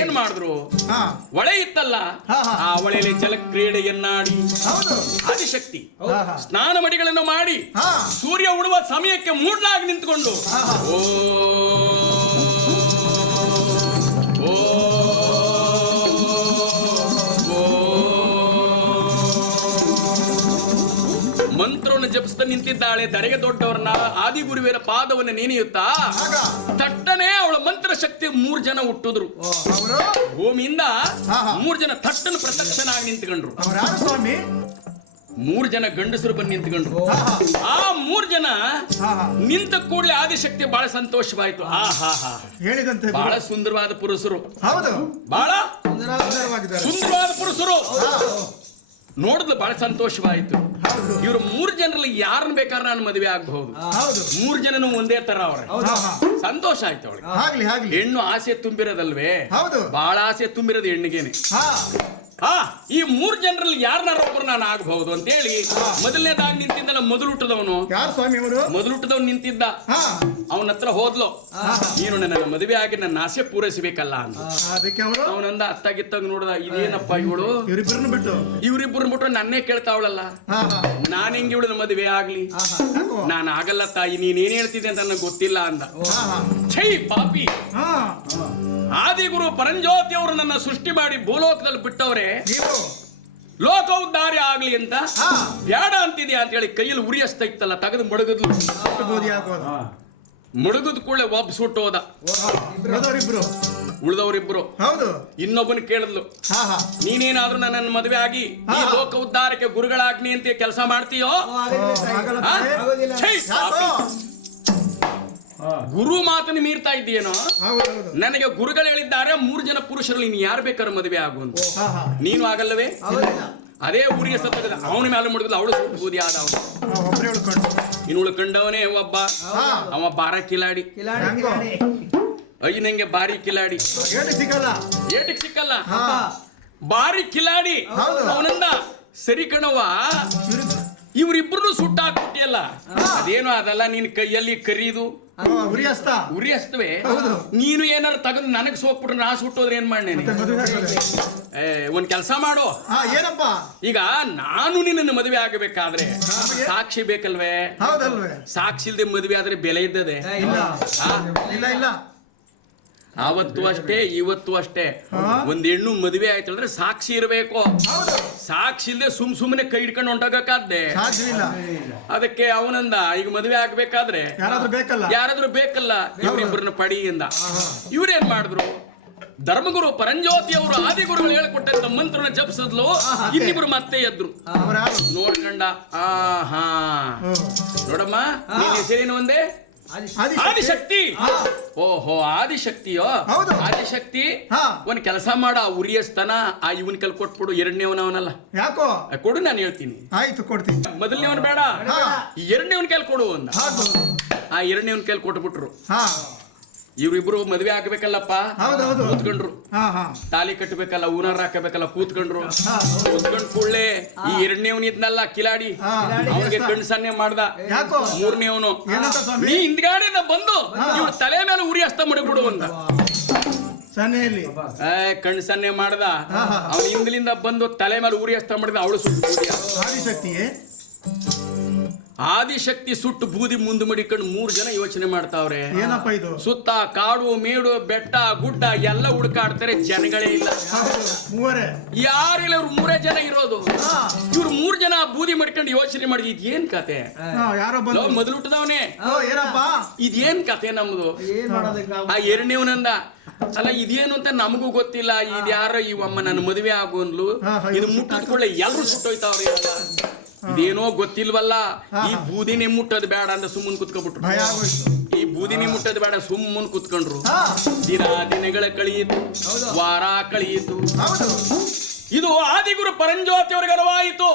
ಏನ್ ಮಾಡಿದ್ರು? ಹೊಳೆ ಇತ್ತಲ್ಲ, ಆ ಹೊಳೆಯಲ್ಲಿ ಜಲಕ್ರೀಡೆಯನ್ನಾಡಿ ಆದಿಶಕ್ತಿ ಸ್ನಾನ ಮಡಿಗಳನ್ನು ಮಾಡಿ ಸೂರ್ಯ ಉಡುವ ಸಮಯಕ್ಕೆ ಮೂಡ್ಲಾಗಿ ನಿಂತ್ಕೊಂಡು ಮಂತ್ರವನ್ನು ಜಪಿಸ್ತಾ ನಿಂತಿದ್ದಾಳೆ. ಧರೆಗೆ ದೊಡ್ಡವರನ್ನ ಆದಿಗುರುವಿನ ಪಾದವನ್ನು ನೆನೆಯುತ್ತಾ ತಟ್ಟನೆ ಅವಳ ಮಂತ್ರ ಶಕ್ತಿ 3 ಜನ ಹುಟ್ಟಿದ್ರು. ಭೂಮಿಯಿಂದ 3 ಜನ ತಟ್ಟನ್ನು ಪ್ರತ್ಯಕ್ಷನಾಗಿ ನಿಂತ್ಕೊಂಡ್ರು. 3 ಜನ ಗಂಡಸರು ಬಂದು ನಿಂತ್ಕೊಂಡ್ರು. ಆ 3 ಜನ ನಿಂತ ಕೂಡಲೇ ಆದಿಶಕ್ತಿ ಬಹಳ ಸಂತೋಷವಾಯ್ತು. ಹೇಳಿದಂತೆ ಬಹಳ ಸುಂದರವಾದ ಪುರುಷರು, ಬಹಳ ಸುಂದರವಾದ ಪುರುಷರು ನೋಡಿದ್ಲು, ಬಹಳ ಸಂತೋಷವಾಯಿತು. ಇವರು 3 ಜನರಲ್ಲಿ ಯಾರನ್ನ ಬೇಕಾದ್ರೆ ನಾನು ಮದುವೆ ಆಗಬಹುದು. 3 ಜನನು ಒಂದೇ ತರ ಅವ್ರೆ. ಸಂತೋಷ ಆಯ್ತು ಅವಳಿಗೆ. ಹೆಣ್ಣು ಆಸೆ ತುಂಬಿರೋದಲ್ವೇ, ಬಹಳ ಆಸೆ ತುಂಬಿರೋದು ಹೆಣ್ಣಿಗೇನೆ. ಈ 3 ಜನರಲ್ಲಿ ಯಾರನ್ನಾರೊಬ್ಬರು ನಾನು ಆಗಬಹುದು ಅಂತ ಹೇಳಿ ಮೊದಲನೇದಾಗಿ ನಿಂತಿದ್ದಲ್ಲ, ಮೊದಲುಟ್ಟದವನು ಮೊದಲುಟ್ಟದವನು ನಿಂತಿದ್ದ. ಅವನ ಹತ್ರ ಹೋದ್ಲು, ನೀನು ನನ್ನ ಮದುವೆ ಆಗಿ ನನ್ನ ಆಸೆ ಪೂರೈಸಬೇಕಲ್ಲ ಅಂತ. ಅವನಂದ ಅತ್ತಾಗಿತ್ತಾಗ ನೋಡ್ದ, ಇದೇನಪ್ಪ ಇವಳು ಇವ್ರಿಬ್ಬರನ್ನ ಬಿಟ್ಟು ನನ್ನೇ ಕೇಳ್ತಾವಳಲ್ಲ, ನಾನು ಹೆಂಗೆ ಇವಳನ್ನ ಮದುವೆ ಆಗ್ಲಿ? ನಾನು ಆಗಲ್ಲ ತಾಯಿ, ನೀನೇನ್ ಹೇಳ್ತಿದ್ದೆ ಅಂತ ನನಗೆ ಗೊತ್ತಿಲ್ಲ ಅಂದ. ಛೈ ಪಾಪಿ, ಆದಿಗುರು ಪರಂಜ್ಯೋತಿ ಅವರು ನನ್ನ ಸೃಷ್ಟಿ ಮಾಡಿ ಭೂಲೋಕದಲ್ಲಿ ಬಿಟ್ಟವ್ರೆ, ಲೋಕ ಉದ್ಧಾರ ಆಗ್ಲಿ ಅಂತ ಬ್ಯಾಡ ಅಂತಿದ್ಯಾ ಅಂತ ಹೇಳಿ ಕೈಯಲ್ಲಿ ಉರಿ ಹಸ್ತಾ ಇತ್ತಲ್ಲ ತೆಗೆದು ಮಡಗದ್ಲು. ಮಡಗದ್ ಕೂಡಲೇ ಒಬ್ಬ ಸುಟ್ಟೋದ. ಉಳಿದವರಿಬ್ರು ಇನ್ನೊಬ್ಬನ ಕೇಳಿದ್ಲು, ನೀನೇನಾದ್ರೂ ನನ್ನ ಮದುವೆ ಆಗಿ ಈ ಲೋಕ ಉದ್ಧಾರಕ್ಕೆ ಗುರುಗಳಾಗ್ನಿ ಅಂತ ಕೆಲಸ ಮಾಡ್ತೀಯೋ? ಗುರು ಮಾತನ್ನು ಮೀರ್ತಾ ಇದ್ದೀಯೇನೋ? ನನಗೆ ಗುರುಗಳು ಹೇಳಿದ್ದಾರೆ 3 ಜನ ಪುರುಷರಲ್ಲಿ ನೀನು ಯಾರು ಬೇಕಾದ್ರೆ ಮದುವೆ ಆಗುವಂತ. ನೀನು ಆಗಲ್ಲವೇ? ಅದೇ ಊರಿಗೆ ಸತ್ತದ ಅವನ ಮೇಲೆ ಮುಡಿದ ಅವಳು ಸುಟ್ಟು ಬೂದಿ ಆದ ಅವನು. ಒಬ್ಬರೇ ಉಳ್ಕೊಂಡು ಇನ್ನು ಉಳ್ಕೊಂಡವನೇ ಒಬ್ಬ ಅವ ಬಾರ ಕಿಲಾಡಿ ಹೆಂಗೋ ನಂಗೆ ಬಾರಿ ಕಿಲಾಡಿ ಏನು ಸಿಗಲ್ಲ. ಏಟಿಗೆ ಸಿಕ್ಕಲ್ಲ ಬಾರಿ ಕಿಲಾಡಿ ಅವನಂದ ಸರಿ ಕಣವ ಇವ್ರಿಬ್ರು ಸುಟ್ಟಾಕ್ಬಿಟ್ಟಿಯಲ್ಲ ಅದೇನು ಅದಲ್ಲ ನಿನ್ ಕೈಯಲ್ಲಿ ಕರೀದು ಉರಿ ಹಸ್ತ ಉರಿ ಹಸ್ತವೆ ನೀನು ಏನಾರು ತಗೊಂಡು ನನಗ್ ಸೋಕ್ಬಿಟ್ರೆ ನಾ ಸುಟ್ಟೋದ್ರೆ ಏನ್ ಮಾಡ್ನೇನೆ ಒಂದ್ ಕೆಲಸ ಮಾಡು ಏನಪ್ಪ ಈಗ ನಾನು ನಿನ್ನ ಮದುವೆ ಆಗಬೇಕಾದ್ರೆ ಸಾಕ್ಷಿ ಬೇಕಲ್ವೇ ಹೌದಲ್ವೇ ಸಾಕ್ಷಿ ಇಲ್ದೆ ಮದುವೆ ಆದ್ರೆ ಬೆಲೆ ಇದ್ದದೆ ಇಲ್ಲ ಆ? ಇಲ್ಲ ಇಲ್ಲ ಆವತ್ತು ಅಷ್ಟೇ ಇವತ್ತು ಅಷ್ಟೇ ಒಂದ್ ಹೆಣ್ಣು ಮದುವೆ ಆಯ್ತು ಅಂದ್ರೆ ಸಾಕ್ಷಿ ಇರಬೇಕು ಸಾಕ್ಷಿ ಇಲ್ದೆ ಸುಮ್ನೆ ಕೈ ಹಿಡ್ಕೊಂಡು ಹೊಂಟೋಗಕ್ಕಾದ್ದೆ ಸಾಧ್ಯವಿಲ್ಲ. ಅದಕ್ಕೆ ಅವನಂದ ಈಗ ಮದುವೆ ಆಗ್ಬೇಕಾದ್ರೆ ಯಾರಾದ್ರೂ ಬೇಕಲ್ಲ ಇವ್ರಿಬ್ಬರನ್ನ ಪಡಿಯಿಂದ ಇವ್ರೇನ್ ಮಾಡಿದ್ರು ಧರ್ಮಗುರು ಪರಂಜ್ಯೋತಿ ಅವರು ಆದಿಗುರುಗಳು ಹೇಳ್ಕೊಟ್ಟಂತ ಮಂತ್ರನ ಜಪಿಸಿದ್ಲು ಇನ್ನಿಬ್ರು ಮತ್ತೆ ಎದ್ರು ನೋಡ್ಕಂಡ ಆಹಾ ನೋಡಮ್ಮ ನೀನ್ ಹೆಸರೇನು ಒಂದೇ ಆದಿಶಕ್ತಿ. ಓಹೋ ಆದಿಶಕ್ತಿಯೋ ಆದಿಶಕ್ತಿ ಒಂದ್ ಕೆಲಸ ಮಾಡ ಉರಿಯಸ್ತನ ಆ ಇವನ್ ಕಲ್ ಕೊಟ್ಬಿಡು ಎರಡನೇವನವನಲ್ಲ ಯಾಕೋ ಕೊಡು ನಾನು ಹೇಳ್ತೀನಿ ಆಯ್ತು ಕೊಡ್ತೀನಿ. ಮೊದಲನೇವನ್ ಬೇಡ ಎರಡನೇವನ್ ಕೈಲಿ ಕೊಡು ಅಂದ ಆ ಎರಡನೇವನ್ ಕೈಲಿ ಕೊಟ್ಬಿಟ್ರು ಇವ್ರಿಬ್ರು ಮದ್ವೆ ಆಗ್ಬೇಕಲ್ಲಪ್ಪ ಕೂತ್ಕೊಂಡ್ರು ತಾಲಿ ಕಟ್ಟಬೇಕಲ್ಲ ಊನಾರ ಹಾಕಬೇಕಲ್ಲ ಕೂತ್ಕೊಂಡ್ರು ಕೂತ್ಕೊಂಡ್ ಕೂಡ್ಲೆ ಈ ಎರಡನೇವನ್ ಇದ್ನಲ್ಲ ಕಿಲಾಡಿ ಅವನಿಗೆ ಕಣ್ಣು ಸನ್ನೆ ಮಾಡ್ದ ಮೂರನೇವನು ನೀ ಹಿಂದ್ಗಾಡಿನ ಬಂದು ಇವ್ರ ತಲೆ ಮೇಲೆ ಉರಿ ಹಸ್ತ ಮಡಗ್ಬಿಡು ಅಂದ ಕಣ್ಣು ಸನ್ನೆ ಮಾಡ್ದ ಅವನ ಹಿಂದ್ಲಿಂದ ಬಂದು ತಲೆ ಮೇಲೆ ಉರಿ ಹಸ್ತ ಮಾಡಿದ ಅವಳು ಸುಟ್ಟು ಆದಿಶಕ್ತಿ ಸುಟ್ಟು ಬೂದಿ ಮುಂದೆ ಮಡಿಕೊಂಡು 3 ಜನ ಯೋಚನೆ ಮಾಡ್ತಾವ್ರೆ ಏನಪ್ಪ ಇದು ಸುತ್ತ ಕಾಡು ಮೇಡು ಬೆಟ್ಟ ಗುಡ್ಡ ಎಲ್ಲ ಹುಡುಕಾಡ್ತಾರೆ ಜನಗಳೇ ಇಲ್ಲ ಯಾರಿಲ್ಲ ಇವ್ರು 3 ಜನ ಇರೋದು ಇವ್ರು 3 ಜನ ಬೂದಿ ಮಡ್ಕೊಂಡು ಯೋಚನೆ ಮಾಡಿದ್ ಇದೇನ್ ಕತೆ ಮೊದಲು ಹುಟ್ಟದವನೇ ಇದೇನ್ ಕತೆ ನಮ್ದು ಆ ಎರಡನೇವನಂದ ಅಲ್ಲ ಇದೇನು ಅಂತ ನಮಗೂ ಗೊತ್ತಿಲ್ಲ ಇದ್ಯಾರೋ ಇವಮ್ಮ ನನ್ನ ಮದುವೆ ಆಗೋನ್ಲು ಇದು ಮುಟ್ಟಿದ್ಕೊಳ್ಳೆ ಎಲ್ರು ಸುಟ್ಟೋಯ್ತಾವ್ರಿ ಇದೇನೋ ಗೊತ್ತಿಲ್ವಲ್ಲ ಈ ಬೂದಿನೇ ಮುಟ್ಟೋದು ಬೇಡ ಅಂತ ಸುಮ್ಮನ್ ಕುತ್ಕೊಬಿಟ್ರು ಈ ಬೂದಿನೇ ಮುಟ್ಟೋದು ಬೇಡ ಸುಮ್ಮನ್ ಕುತ್ಕೊಂಡ್ರು ದಿನಗಳ ಕಳೆಯಿತು ವಾರ ಕಳೆಯಿತು ಇದು ಆದಿಗುರು ಪರಂಜ್ಯೋತಿ ಅವರಿಗೆ ಅರಿವಾಯಿತು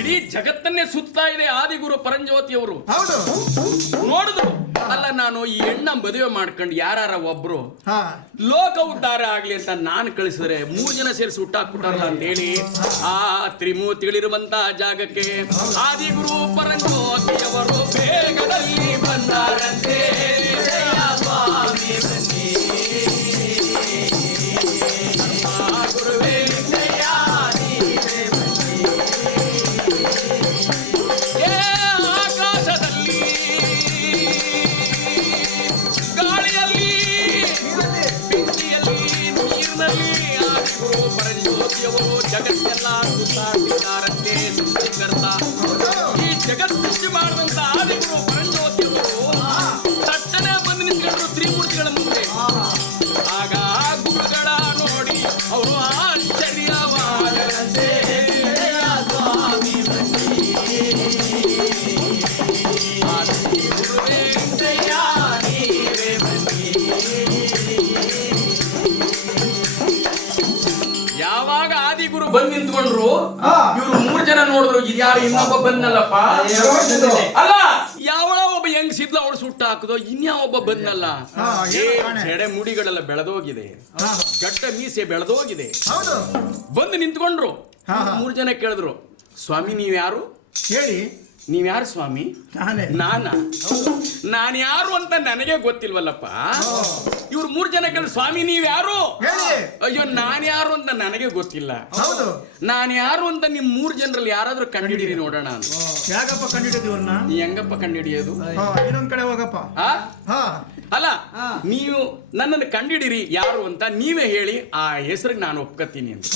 ಇಡೀ ಜಗತ್ತನ್ನೇ ಸುತ್ತಾ ಇದೆ ಆದಿಗುರು ಪರಂಜ್ಯೋತಿ ಅವರು ನೋಡಿದ್ರು ಅಲ್ಲ ನಾನು ಈ ಹೆಣ್ಣ ಮದುವೆ ಮಾಡ್ಕೊಂಡು ಯಾರ ಒಬ್ರು ಲೋಕ ಉದ್ಧಾರ ಆಗ್ಲಿ ಅಂತ ನಾನು ಕಳಿಸಿದ್ರೆ 3 ಜನ ಸೇರಿಸಿ ಹುಟ್ಟಾಕ್ಬಿಟ್ಟಾರಲ್ಲ ಅಂತ ಹೇಳಿ ಆ ತ್ರಿಮೂರ್ತಿಗಳಿರುವಂತ ಜಾಗಕ್ಕೆ ಆದಿಗುರು ಪರಂಜ್ಯೋತಿಯವರು ಬೇಗದಲ್ಲಿ ಬಂದಾರಂತೆ ಜಗತ್ತೆಲ್ಲ ಸುತ್ತಾಡಿದ್ದಾರಂತೆ ಸೃಷ್ಟಿಕರ್ತ ಈ ಜಗತ್ ಸೃಷ್ಟಿ ಮಾಡಿದಂತ ಆದಿಗುರು ಪರಂಜ್ಯೋತಿಯವರು ತಟ್ಟನೆ ಬಂದು ನಿಂತ್ಕೊಂಡ್ರು ತ್ರಿಮೂರ್ತಿಗಳ ಮುಂದೆ ಆಗ ಗುರುಗಳ ನೋಡಿ ಅವರು ಆಶ್ಚರ್ಯವಾದರಂತೆ ಯಾವಾಗ ಆದಿಗುರು ಬಂದು ನಿಂತ್ಕೊಂಡ್ರು ಇವ್ರು 3 ಜನ ನೋಡಿದ್ರು ಇದ್ಯಾರು ಇನ್ನೊಬ್ಬ ಬಂದಲ್ಲಪ್ಪ ಅಲ್ಲ ಯಾವಳ ಒಬ್ಬ ಹೆಂಗ್ಸಿದ್ಲು ಅವಳು ಸುಟ್ಟ ಹಾಕುದು ಇನ್ಯಾವ ಒಬ್ಬ ಬಂದಲ್ಲ ಎಡೆ ಮುಡಿಗಳೆಲ್ಲ ಬೆಳೆದೋಗಿದೆ ಗಟ್ಟ ಮೀಸೆ ಬೆಳೆದೋಗಿದೆ ಬಂದು ನಿಂತ್ಕೊಂಡ್ರು 3 ಜನ ಕೇಳಿದ್ರು ಸ್ವಾಮಿ ನೀವ್ಯಾರು ಹೇಳಿ ನೀವ್ಯಾರು ಸ್ವಾಮಿ ನಾನು ಯಾರು ಅಂತ ನನಗೆ ಗೊತ್ತಿಲ್ವಲ್ಲಪ್ಪ ಇವ್ರು 3 ಜನ ಕೇಳಿ ಸ್ವಾಮಿ ನೀವ್ಯಾರು ಅಯ್ಯೋ ನಾನು ಯಾರು ಅಂತ ನನಗೆ ಗೊತ್ತಿಲ್ಲ ನಾನು ಯಾರು ಅಂತ ನಿಮ್ 3 ಜನರಲ್ಲಿ ಯಾರಾದ್ರೂ ಕಂಡಿಡೀರಿ ನೋಡೋಣ ಅಂತ ಯಾಕಪ್ಪ ಕಂಡಿಡಿದೀವ್ರನ್ನ ನೀ ಹೆಂಗಪ್ಪ ಕಂಡಿಡಿಯೋದು ಇನ್ನೊಂದ್ ಕಡೆ ಹೋಗಪ್ಪ ಅಲ್ಲ ನೀವು ನನ್ನನ್ನು ಕಂಡಿಡಿರಿ ಯಾರು ಅಂತ ನೀವೇ ಹೇಳಿ ಆ ಹೆಸರಿಗೆ ನಾನು ಒಪ್ಕತ್ತೀನಿ ಅಂತ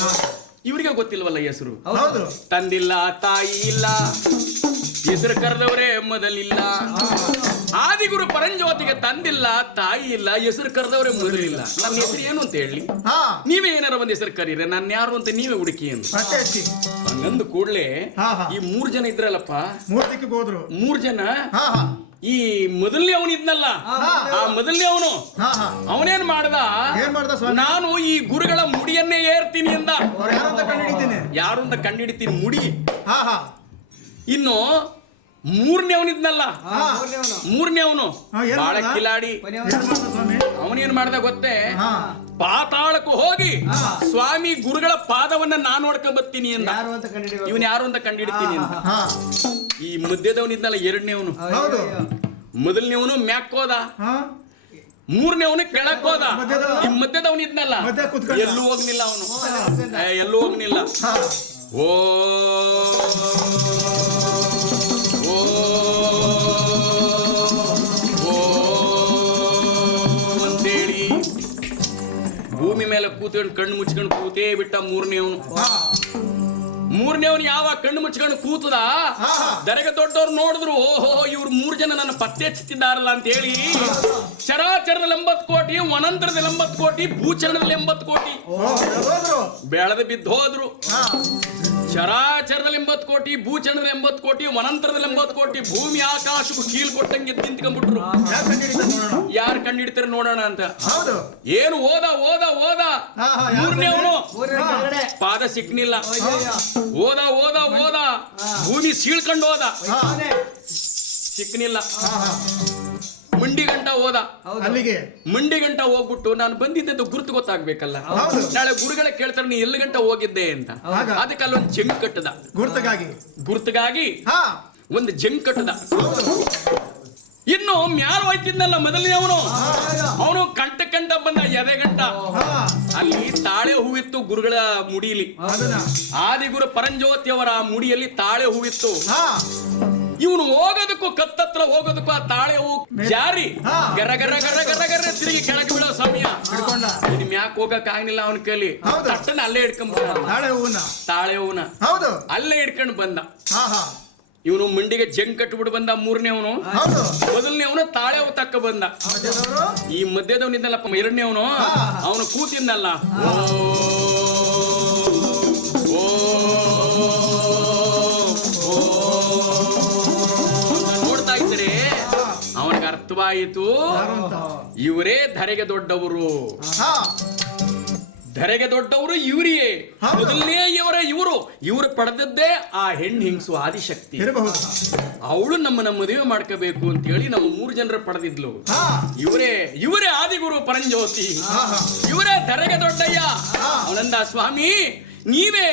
ಇವ್ರಿಗೆ ಗೊತ್ತಿಲ್ವಲ್ಲ ಹೆಸರು ತಂದಿಲ್ಲ ತಾಯಿ ಇಲ್ಲ ಹೆಸರು ಕರೆದವರೇ ಮೊದಲಿಲ್ಲ, ಆದಿಗುರು ಪರಂಜ್ಯೋತಿಗೆ ತಂದಿಲ್ಲ, ತಾಯಿ ಇಲ್ಲ, ಹೆಸರು ಕರೆದವರೇ ಮೊದಲಿಲ್ಲ. ನನ್ನ ಹೆಸರು ಏನು ಅಂತ ಹೇಳಿ, ಹಾ ನೀವೇ ಏನಾರ ಒಂದ್ ಹೆಸರು ಕರೀರೆ, ನಾನು ಯಾರು ಅಂತ ನೀವೇ ಹುಡುಕಿ ಅಂತ. ಮತ್ತೆ ಹಚ್ಚಿ ಹಂಗಂದು ಕೂಡ್ಲೆ ಹಾ, ಹಾ. ಈ 3 ಜನ ಇದ್ರಲ್ಲಪ್ಪ, ಮೂರ್ತಿಗೆ ಹೋದ್ರು. 3 ಜನ, ಹಾ ಹಾ ಈ ಮೊದಲನೇ ಅವನು ಇದ್ನಲ್ಲ, ಆ ಮೊದಲನೇ ಅವನು ಹಾ ಹಾ ಅವನೇನ್ ಮಾಡ್ದ, ಏನ್ ಮಾಡ್ದ ಸ್ವಾಮಿ? ನಾನು ಈ ಗುರುಗಳ ಮುಡಿಯನ್ನೇ ಏರ್ತೀನಿ ಎಂದ. ಅವ್ರು ಯಾರು ಅಂತ ಕಂಡಿಡಿತೀನಿ. ಯಾರು ಅಂತ ಕಂಡಿಡ್ತೀನಿ, ಮುಡಿ. ಹಾ ಹಾ ಇನ್ನು 3ನೇ ಅವನಿದ್ನಲ್ಲ, ಹಾ 3ನೇ ಅವನು ಹಾ, ಏನ್ ಬಾಳ ಮಾಡ್ದ? ಕಿಲಾಡಿ. ಏನ್ ಮಾಡ್ದ ಸ್ವಾಮಿ? ಅವನೇನ್ ಮಾಡ್ದ ಗೊತ್ತೇ, ಹಾ ಪಾತಾಳಕ್ಕೂ ಹೋಗಿ ಸ್ವಾಮಿ ಗುರುಗಳ ಪಾದವನ್ನ ನಾನು ನೋಡ್ಕೊಂಡ್ ಬರ್ತೀನಿ ಎಂದ. ಇವನ್ ಯಾರು ಅಂತ ಕಂಡಿಡ್ತೀನಿ ಅಂತ. ಹಾ ಈ ಮಧ್ಯದವನಿದ್ನಲ್ಲ 2ನೇವನು, ಹೌದು. ಮೊದಲನೇವನು ಮ್ಯಾಕ್ ಹೋದ, ಹಾ 3ನೇವನು ಕೆಳಕ್ ಹೋದ. ಈ ಮಧ್ಯದವನಿದ್ನಲ್ಲ ಮಧ್ಯ ಕೂತ್ಕೊಂಡ. ಎಲ್ಲೂ ಹೋಗ್ನಿಲ್ಲ ಅವನು, ಎಲ್ಲೂ ಹೋಗ್ನಿಲ್ಲ. ಹಾ ಓ ಓ ಓ ಅಂತೇಳಿ ಭೂಮಿ ಮೇಲೆ ಕೂತ್ಕೊಂಡು ಕಣ್ಣು ಮುಚ್ಕೊಂಡು ಕೂತೇ ಬಿಟ್ಟ 3ನೇವನು. ಹಾ 3ನೇವನು ಯಾವ ಕಣ್ಣು ಮುಚ್ಕೊಂಡು ಕೂತದ, ದರೆಗೆ ದೊಡ್ಡವ್ರು ನೋಡಿದ್ರು, ಓಹೋ ಇವ್ರು 3 ಜನ ನನ್ನ ಪತ್ತೆ ಹಚ್ಚುತ್ತಿದ್ದಾರಲ್ಲ ಅಂತ ಹೇಳಿ ಚರಾಚರದಲ್ಲಿ 80 ಕೋಟಿ, ವನಂತರದಲ್ಲಿ 80 ಕೋಟಿ, ಭೂಚರಣದಲ್ಲಿ 80 ಕೋಟಿ ಹೋದ್ರು. ಬೆಳೆದು ಬಿದ್ದು ಹೋದ್ರು. ಹಾ ಚರಾಚರದಲ್ಲಿ 80 ಕೋಟಿ, ಭೂಚರಣದಲ್ಲಿ 80 ಕೋಟಿ, ವನಂತರದಲ್ಲಿ 80 ಕೋಟಿ, ಭೂಮಿ ಆಕಾಶಕ್ಕೂ ಕೀಲ್ ಕೊಟ್ಟಂಗೆ ನಿಂತ್ಕೊಂಡ್ಬಿಟ್ರು. ಯಾರು ಕಂಡಿಡಿತಾರೆ ನೋಡೋಣ. ಯಾರು ಕಂಡಿಡ್ತಾರೆ ನೋಡೋಣ ಅಂತ. ಹೌದು. ಏನು ಓದ ಓದ ಓದ, ಹಾ, ಹಾ, ಯಾರು 3ನೇವನು ಹಾ. ಪಾದ ಸಿಕ್ನಿಲ್ಲ. ಓದ ಓದ ಓದ, ಭೂಮಿ ಸೀಳ್ಕೊಂಡು ಹೋದ, ಹಾ ಸಿಕ್ನಿಲ್ಲ. ಹಾ ಹಾ ಮಂಡಿ ಗಂಟ ಹೋದ. ಅಲ್ಲಿಗೆ ಮಂಡಿ ಗಂಟ ಹೋಗ್ಬಿಟ್ಟು ನಾನು ಬಂದಿದ್ದಂತ ಗುರುತು ಗೊತ್ತಾಗ್ಬೇಕಲ್ಲ. ಹೌದು. ನಾಳೆ ಗುರುಗಳ ಕೇಳ್ತಾರೆ ನೀ ಎಲ್ಲಿ ಗಂಟ ಹೋಗಿದ್ದೆ ಅಂತ. ಆಗ? ಅದಕ್ಕೆ ಅಲ್ಲೊಂದು ಜಂಗ್ ಕಟ್ಟದ, ಗುರ್ತಗಾಗಿ. ಗುರುತಿಗಾಗಿ ಹಾ ಒಂದು ಜಂಗ್ ಕಟ್ಟದ. ಹೌದು. ಇನ್ನು ಮ್ಯಾಲ ಹೋಯ್ತಿದ್ನಲ್ಲ ಮೊದಲನೇ ಅವನು ಕಂಟ ಬಂದ ಎದೆ ಗಂಟ. ಹಾ ಅಲ್ಲಿ ತಾಳೆ ಹೂವಿತ್ತು ಗುರುಗಳ ಮುಡಿಯಲ್ಲಿ. ಅದನ್ನ ಆದಿಗುರು ಪರಂಜ್ಯೋತಿಯವರ ಮುಡಿಯಲ್ಲಿ ತಾಳೆ ಹೂವಿತ್ತು. ಹಾ ಇವನು ಹೋಗೋದಕ್ಕೂ ಕತ್ತತ್ರ ಹೋಗೋದಕ್ಕೂ ಆ ತಾಳೆ ಹೂ ಜಾರಿ ಗರ ಗರ ಗರ ಗರ ಗರ ತಿರುಗಿ ಕೆಳಗೆ ಬೀಳೋ ಸಮಯ ಹಿಡ್ಕೊಂಡ. ಇನ್ ಮ್ಯಾಕ್ ಹೋಗಕ್ ಆಗಿಲ್ಲ ಅವನ ಕೈಲಿ. ಹೌದು. ತಟ್ಟನ ಅಲ್ಲೇ ಹಿಡ್ಕೊಂಡ್ ತಾಳೆ ಹೂವನ್ನ. ತಾಳೆ ಹೂವನ ಹೌದು. ಅಲ್ಲೇ ಹಿಡ್ಕೊಂಡು ಬಂದ. ಹಾ ಹಾ ಇವನು ಮಂಡಿಗೆ ಜಂಗ್ ಕಟ್ಬಿಟ್ಟು ಬಂದ 3ನೇವನು. ಹೌದು. ಮೊದಲನೇವನು ತಾಳೆ ಹೂ ತಕ್ಕ ಬಂದ. ಮಧ್ಯದವರು. ಈ ಮಧ್ಯದವನಿದ್ದಲ್ಲಪ್ಪ 2ನೇವನು, ಅವನು ಕೂತಿದ್ನಲ್ಲ, ಓ ಓ ನೋಡ್ತಾ ಇದ್ರೆ ಅವನಿಗೆ ಅರ್ಥವಾಯಿತು, ಯಾರು ಅಂತ. ಇವರೇ ಧರೆಗೆ ದೊಡ್ಡವರು. ಹಾ ಧರೆಗೆ ದೊಡ್ಡವರು ಇವರಿಯೇ. ಹೌದು. ಮೊದಲನೇ ಇವರು ಪಡೆದದ್ದೇ ಆ ಹೆಣ್ಣು ಹಿಂಗ್ಸು ಆದಿಶಕ್ತಿ. ಇರಬಹುದು. ಅವಳು ನಮ್ಮನ್ನ ಮದುವೆ ಮಾಡ್ಕೋಬೇಕು ಅಂತ ಹೇಳಿ ನಾವು 3 ಜನರ ಪಡೆದಿದ್ಲು. ಹಾ ಇವರೇ ಆದಿಗುರು ಪರಂಜ್ಯೋತಿ, ಹಾ ಹಾ ಇವರೇ ಧರೆಗೆ ದೊಡ್ಡಯ್ಯ. ಅವನಂದ, ಸ್ವಾಮಿ ನೀವೇ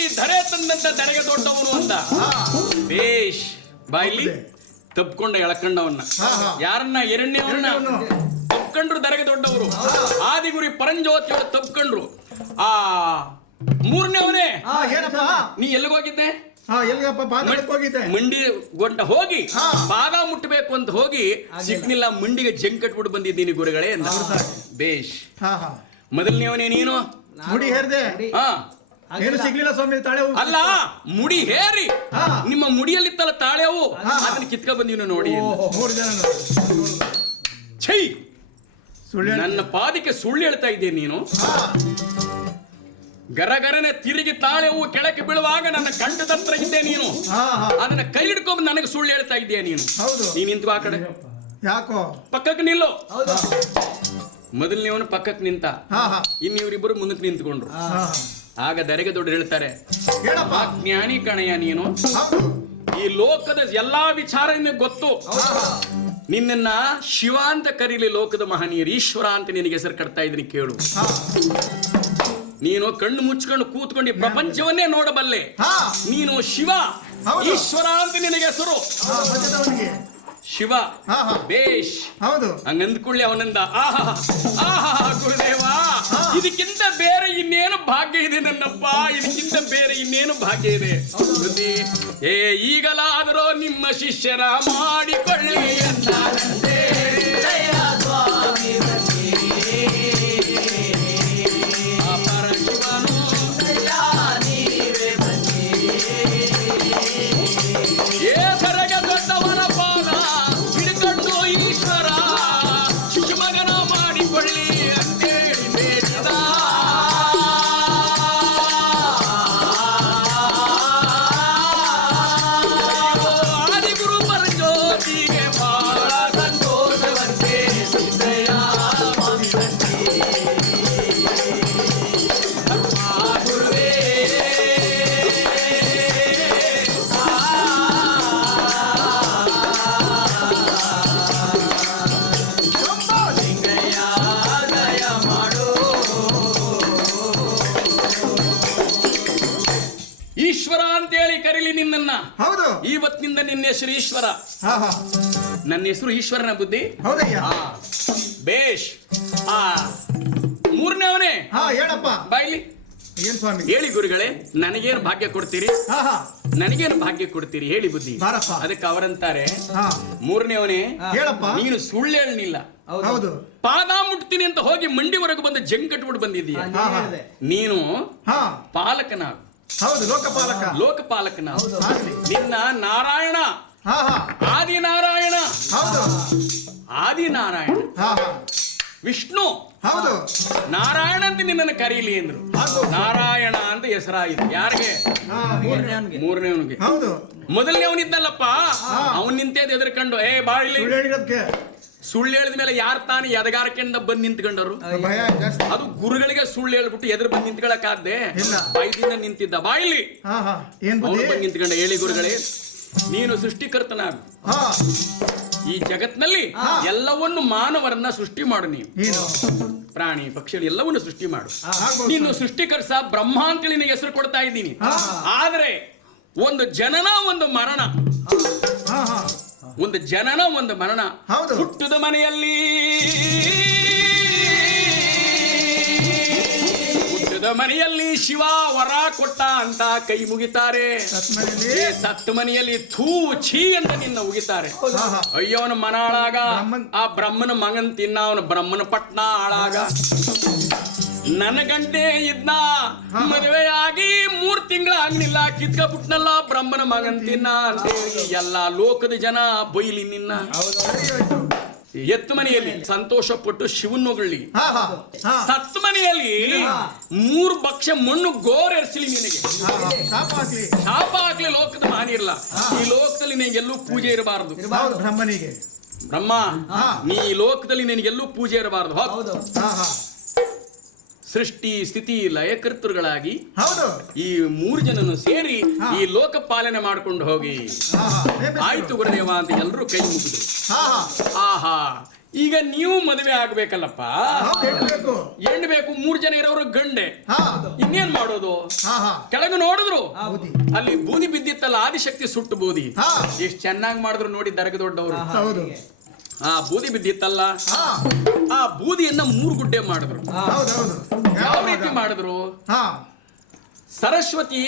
ಈ ಧರೆ ತಂದಂತ ಧರೆಗೆ ದೊಡ್ಡವನು ಅಂದ. ಹಾ ಬೇಷ್ ಬಾಯ್ಲಿ ತಪ್ಕೊಂಡ ಎಳ್ಕೊಂಡವನ್ನ. ಹಾ, ಹಾ. ಯಾರನ್ನ 2ನೇವನ್ನ ತಪ್ಕೊಂಡ್ರು ಧರೆಗೆ ದೊಡ್ಡವರು. ಆದಿಗುರಿ ಪರಂಜ್ಯೋತಿಯವರು ತಪ್ಕೊಂಡ್ರು. ಆ 3ನೇವನೇ, ಹಾ ಏನಪ್ಪ. ನೀ ಎಲ್ಲಿಗೆ ಹೋಗಿದ್ದೆ? ಹಾ ಎಲ್ಲಿಗಪ್ಪ? ಬಾತ್ರೂಮ್ಗೆ ಹೋಗಿದ್ದೆ. ಮಂಡಿ ಗೊಂಡ ಹೋಗಿ ಹಾ. ಪಾದ ಮುಟ್ಟಬೇಕು ಅಂತ ಹೋಗಿ ಸಿಕ್ನಿಲ್ಲ. ಮಂಡಿಗೆ ಜಂಗ್ ಕಟ್ಬಿಟ್ಟು ಬಂದಿದ್ದೀನಿ ಗುರುಗಳೇ ಅಂತ. ಬೇಷ್. ಹಾ ಹಾ ಮೊದಲನೇವನೇ ನೀನು. ಮುಡಿ ಹೇರ್ದೆ. ಹಾ ಏನು ಸಿಗ್ಲಿಲ್ಲ ಸ್ವಾಮಿ ತಾಳೆ ಹೂ. ಅಲ್ಲ, ಮುಡಿ ಹೇರಿ ಹಾ. ನಿಮ್ಮ ಮುಡಿಯಲ್ಲಿತ್ತಲ್ಲ ತಾಳೆವು, ಅದನ್ನ ಕಿತ್ಕ ಬಂದಿವ್ನು ನೋಡಿ. ಓಹೋ, 3 ಜನ. ಛೈ, ಸುಳ್ಳು ಹೇಳ್- ನನ್ನ ಪಾದಕ್ಕೆ ಸುಳ್ಳು ಹೇಳ್ತಾ ಇದ್ದೆ ನೀನು. ಹಾ ಗರಗರನೆ ತಿರುಗಿ ತಾಳೆ ಹೂವು ಕೆಳಕ್ಕೆ ಬೀಳುವಾಗ ನನ್ನ ಕಂಠದ ಹತ್ರ ಇದ್ದೆ ನೀನು. ಹಾ ಹಾ ಅದನ್ನ ಕೈ ಹಿಡ್ಕೊಂಡು ನನಗೆ ಸುಳ್ಳು ಹೇಳ್ತಾ ಇದ್ದೀಯ ನೀನು. ಹೌದು. ನೀನ್ ನಿಂತು ಆ ಕಡೆ ಯಾಕೋ. ಪಕ್ಕಕ್ಕೆ ನಿಲ್ಲು. ಮೊದಲನೇವನು ಪಕ್ಕಕ್ಕೆ ನಿಂತ, ಹಾ ಹಾ ಇನ್ನಿವರಿಬ್ಬರು ಮುಂದಕ್ಕೆ ನಿಂತ್ಕೊಂಡ್ರು. ಹಾ ಹಾ ಆಗ ಧರೆಗೆ ದೊಡ್ಡ ಹೇಳ್ತಾರೆ, ಹೇಳಪ್ಪ. ಆ ಜ್ಞಾನಿ ಕಣಯ್ಯ ನೀನು. ಹೌದು. ಈ ಲೋಕದ ಎಲ್ಲಾ ವಿಚಾರ ನಿನಗೆ ಗೊತ್ತು. ನಿನ್ನ ಶಿವ ಅಂತ ಕರೀಲಿ ಲೋಕದ ಮಹನೀಯರು, ಈಶ್ವರ ಅಂತ ನಿನಗೆ ಹೆಸರು ಕಟ್ತಾ ಇದ್ದೀನಿ ಕೇಳು. ಹಾ ನೀನು ಕಣ್ಣು ಮುಚ್ಕೊಂಡು ಕೂತ್ಕೊಂಡು ಈ ಪ್ರಪಂಚವನ್ನೇ ನೋಡಬಲ್ಲೆ. ಹಾ ನೀನು ಶಿವ, ಹೌದು. ಈಶ್ವರ ಅಂತ ನಿನಗೆ ಹೆಸರು. ಹಾ ಮಧ್ಯದವನಿಗೆ. ಶಿವ. ಹಾ, ಹಾ. ಬೇಷ್. ಹೌದು. ಹಂಗಂದ್ಕೊಳ್ಳಿ ಅವನಂದ, ಆಹಾ ಆಹಾ ಗುರುದೇವ, ಇದಕ್ಕಿಂತ ಬೇರೆ ಇನ್ನೇನು ಭಾಗ್ಯ ಇದೆ ನನ್ನಪ್ಪ, ಇದಕ್ಕಿಂತ ಬೇರೆ ಇನ್ನೇನು ಭಾಗ್ಯ ಇದೆ. ಬುದ್ಧಿ, ಈಗಲಾದರೂ ನಿಮ್ಮ ಶಿಷ್ಯರ ಮಾಡಿಕೊಳ್ಳಿ ಎಂದಾನಂತೆ. ಆ ಪರಶಿವನು ಏ ಹೌದು. ಇವತ್ತಿನಿಂದ ನಿನ್ನ ಹೆಸರು ಈಶ್ವರ. ಹಾ ಹಾ ನನ್ನ ಹೆಸರು ಈಶ್ವರನ ಬುದ್ಧಿ. ಹೌದಯ್ಯ. ಆ, ಬೇಷ್. ಆ ಮೂರನೇವನೇ ಹಾ ಹೇಳಪ್ಪ. ಬಾಯ್ಲಿ ಏನ್ ಸ್ವಾಮಿ? ಹೇಳಿ ಗುರುಗಳೇ, ನನಗೇನು ಭಾಗ್ಯ ಕೊಡ್ತೀರಿ? ಹಾ ಹಾ ನನಗೇನು ಭಾಗ್ಯ ಕೊಡ್ತೀರಿ ಹೇಳಿ ಬುದ್ಧಿ. ಬಾರಪ್ಪ. ಅದಕ್ಕೆ ಅವರಂತಾರೆ, ಹಾ ಮೂರನೇವನೇ ಹೇಳಪ್ಪ. ನೀನು ಸುಳ್ಳು ಹೇಳಲಿಲ್ಲ. ಹೌದು. ಪಾದ ಮುಟ್ತೀನಿ ಅಂತ ಹೋಗಿ ಮಂಡಿವರೆಗೂ ಬಂದು ಜಂಗ್ ಕಟ್ಬಿಟ್ಟು ಬಂದಿದ್ದೀಯ. ನೀನು ಹಾ ಪಾಲಕನಾಗು, ಹೌದು. ಲೋಕಪಾಲಕ. ಲೋಕಪಾಲಕನಾಗು. ಆಗ್ಲಿ. ನಿನ್ನ ನಾರಾಯಣ, ಹಾ ಹಾ ಆದಿನಾರಾಯಣ, ಹೌದು. ಆದಿನಾರಾಯಣ ಹಾ ಹಾ ವಿಷ್ಣು ಹೌದು. ನಾರಾಯಣ ಅಂತ ನಿನ್ನನ್ನು ಕರೀಲಿ ಅಂದ್ರು. ಆಗ್ಬೋದು. ನಾರಾಯಣ ಅಂತ ಹೆಸರಾಯಿತು. ಯಾರಿಗೆ? ಹಾ, ಮೂರನೇವನಿಗೆ. ಹೌದು. ಮೊದಲನೇವನಿದ್ದಲ್ಲಪ್ಪ, ಅವನ್ ನಿಂತೇದ್ ಎದುರ್ಕೊಂಡು ಏ ಬಾಯಿಲಿ ಸುಳ್ಳು ಹೇಳಿರೋದಕ್ಕೆ ಸುಳ್ಳು ಹೇಳಿದ ಮೇಲೆ ಯಾರು ತಾನು ಎದಗಾರಿಕೆಯಿಂದ ಬಂದು ನಿಂತ್ಕೊಂಡರು? ಭಯ ಜಾಸ್ತಿ. ಅದು ಗುರುಗಳಿಗೆ ಸುಳ್ಳು ಹೇಳ್ಬಿಟ್ಟು ಎದುರು ಬಂದು ನಿಂತ್ಕೊಳಕಾದ್ದೆ? ಇಲ್ಲ. ಬಾಯಿದಿಂದ ನಿಂತಿದ್ದ. ಬಾಯಿಲಿ ಹಾ ಹಾ ಏನ್ ಅವನು ಬುದ್ಧಿ? ಬಂದು ನಿಂತ್ಕೊಂಡ. ಹೇಳಿ ಗುರುಗಳೇ, ನೀನು ಸೃಷ್ಟಿಕರ್ತನಾಗು. ಹಾ ಈ ಜಗತ್ನಲ್ಲಿ ಎಲ್ಲವನ್ನು ಮಾನವರನ್ನ ಸೃಷ್ಟಿ ಮಾಡು. ನೀನು ಏನು? ಪ್ರಾಣಿ ಪಕ್ಷಿಗಳು ಎಲ್ಲವನ್ನು ಸೃಷ್ಟಿ ಮಾಡು. ಆಗ್ಬೋದು. ನೀನು ಸೃಷ್ಟಿಕರ್ತ ಬ್ರಹ್ಮ ಅಂತೇಳಿ ನಿನಗೆ ಹೆಸರು ಕೊಡ್ತಾ ಇದ್ದೀನಿ. ಆದ್ರೆ ಒಂದು ಜನನ ಒಂದು ಮರಣ, ಹಾ ಹಾ ಒಂದು ಜನನ ಒಂದು ಮರಣ. ಹೌದು. ಹುಟ್ಟದ ಮನೆಯಲ್ಲಿ ಹುಟ್ಟದ ಮನೆಯಲ್ಲಿ ಶಿವ ವರ ಕೊಟ್ಟ ಅಂತ ಕೈ ಮುಗಿತಾರೆ. ಸತ್ಮನೆಯಲ್ಲಿ ಏ ಸತ್ತ ಮನೆಯಲ್ಲಿ ಥೂ ಛೀ ಅಂತ ನಿನ್ನ ಉಗಿತಾರೆ. ಹಾ ಹಾ ಅಯ್ಯವನ ಮನ ಹಾಳಾಗ, ಬ್ರಹ್ಮನ್- ಆ ಬ್ರಹ್ಮನ ಮಗನ್ ತಿನ್ನ ಅವನ ಬ್ರಹ್ಮನ ಪಟ್ನ ಹಾಳಾಗ. ನನ್ನ ಗಂಟೆ ಇದ್ನ ಮದುವೆಯಾಗಿ 3 ತಿಂಗಳ ಆಗ್ಲಿಲ್ಲ, ಕಿತ್ಕಬಿಟ್ನಲ್ಲ ಬ್ರಹ್ಮನ ಮಗನ್ ತಿನ್ನ ಅಂತೇಳಿ ಎಲ್ಲ ಲೋಕದ ಜನ ಬೈಲಿ ನಿನ್ನ. ಸರಿ ಹೋಯ್ತು. ಎತ್ತು ಮನೆಯಲ್ಲಿ ಸಂತೋಷ ಪಟ್ಟು ಶಿವನ್ ಹೊಗಳಿ, ಹಾ ಹಾ ಹಾ ಸತ್ತ ಮನೆಯಲ್ಲಿ 3 ಭಕ್ಷ್ಯ ಮಣ್ಣು ಗೋರೆರ್ಸಲಿ ನಿನಗೆ. ಹಾ, ಶಾಪ ಹಾಕ್ಲಿ. ಶಾಪ ಆಗ್ಲಿ ಲೋಕದ ಮಾನಿ ಇರಲ್ಲ. ಈ ಲೋಕದಲ್ಲಿ ನಿನಗೆಲ್ಲೂ ಪೂಜೆ ಇರಬಾರದು. ಹೌದು. ಬ್ರಹ್ಮನಿಗೆ. ಬ್ರಹ್ಮ, ನೀ ಈ ಲೋಕದಲ್ಲಿ ನಿನಗೆಲ್ಲೂ ಪೂಜೆ ಇರಬಾರದು. ಹಾ ಹಾ ಸೃಷ್ಟಿ ಸ್ಥಿತಿ ಲಯಕರ್ತೃಗಳಾಗಿ ಹೌದು. ಈ 3 ಜನನು ಸೇರಿ ಈ ಲೋಕ ಪಾಲನೆ ಮಾಡ್ಕೊಂಡು ಹೋಗಿ. ಹಾ ಹಾ ಏನ್ ಬೇಕು? ಆಯ್ತು ಗುರುದೇವ ಅಂತ ಎಲ್ಲರೂ ಕೈ ಮುಗಿದ್ರು. ಹಾ ಹಾ ಆಹಾ, ಈಗ ನೀವು ಮದುವೆ ಆಗ್ಬೇಕಲ್ಲಪ್ಪ, ಹೌದು. ಹೇಳ್ಬೇಕು. ಹೆಣ್ಣು ಬೇಕು. 3 ಜನ ಇರೋರು ಗಂಡೆ. ಹಾ ಇನ್ನೇನ್ ಮಾಡೋದು? ಹಾ ಹಾ ಕೆಳಗೆ ನೋಡಿದ್ರು, ಬುದ್ಧಿ. ಅಲ್ಲಿ ಬೂದಿ ಬಿದ್ದಿತ್ತಲ್ಲ, ಆದಿಶಕ್ತಿ ಸುಟ್ಟು ಬೂದಿ. ಹಾ ಎಷ್ಟು ಚೆನ್ನಾಗಿ ಮಾಡಿದ್ರು ನೋಡಿ ದರ್ಗ ದೊಡ್ಡವರು. ಹೌದು. ಆ ಬೂದಿ ಬಿದ್ದಿತ್ತಲ್ಲ, ಹಾ ಆ ಬೂದಿಯನ್ನ 3 ಗುಡ್ಡೆ ಮಾಡಿದ್ರು. ಹೌದು ಹೌದು. ಯಾವ ರೀತಿ ಮಾಡಿದ್ರು? ಹಾ ಸರಸ್ವತಿ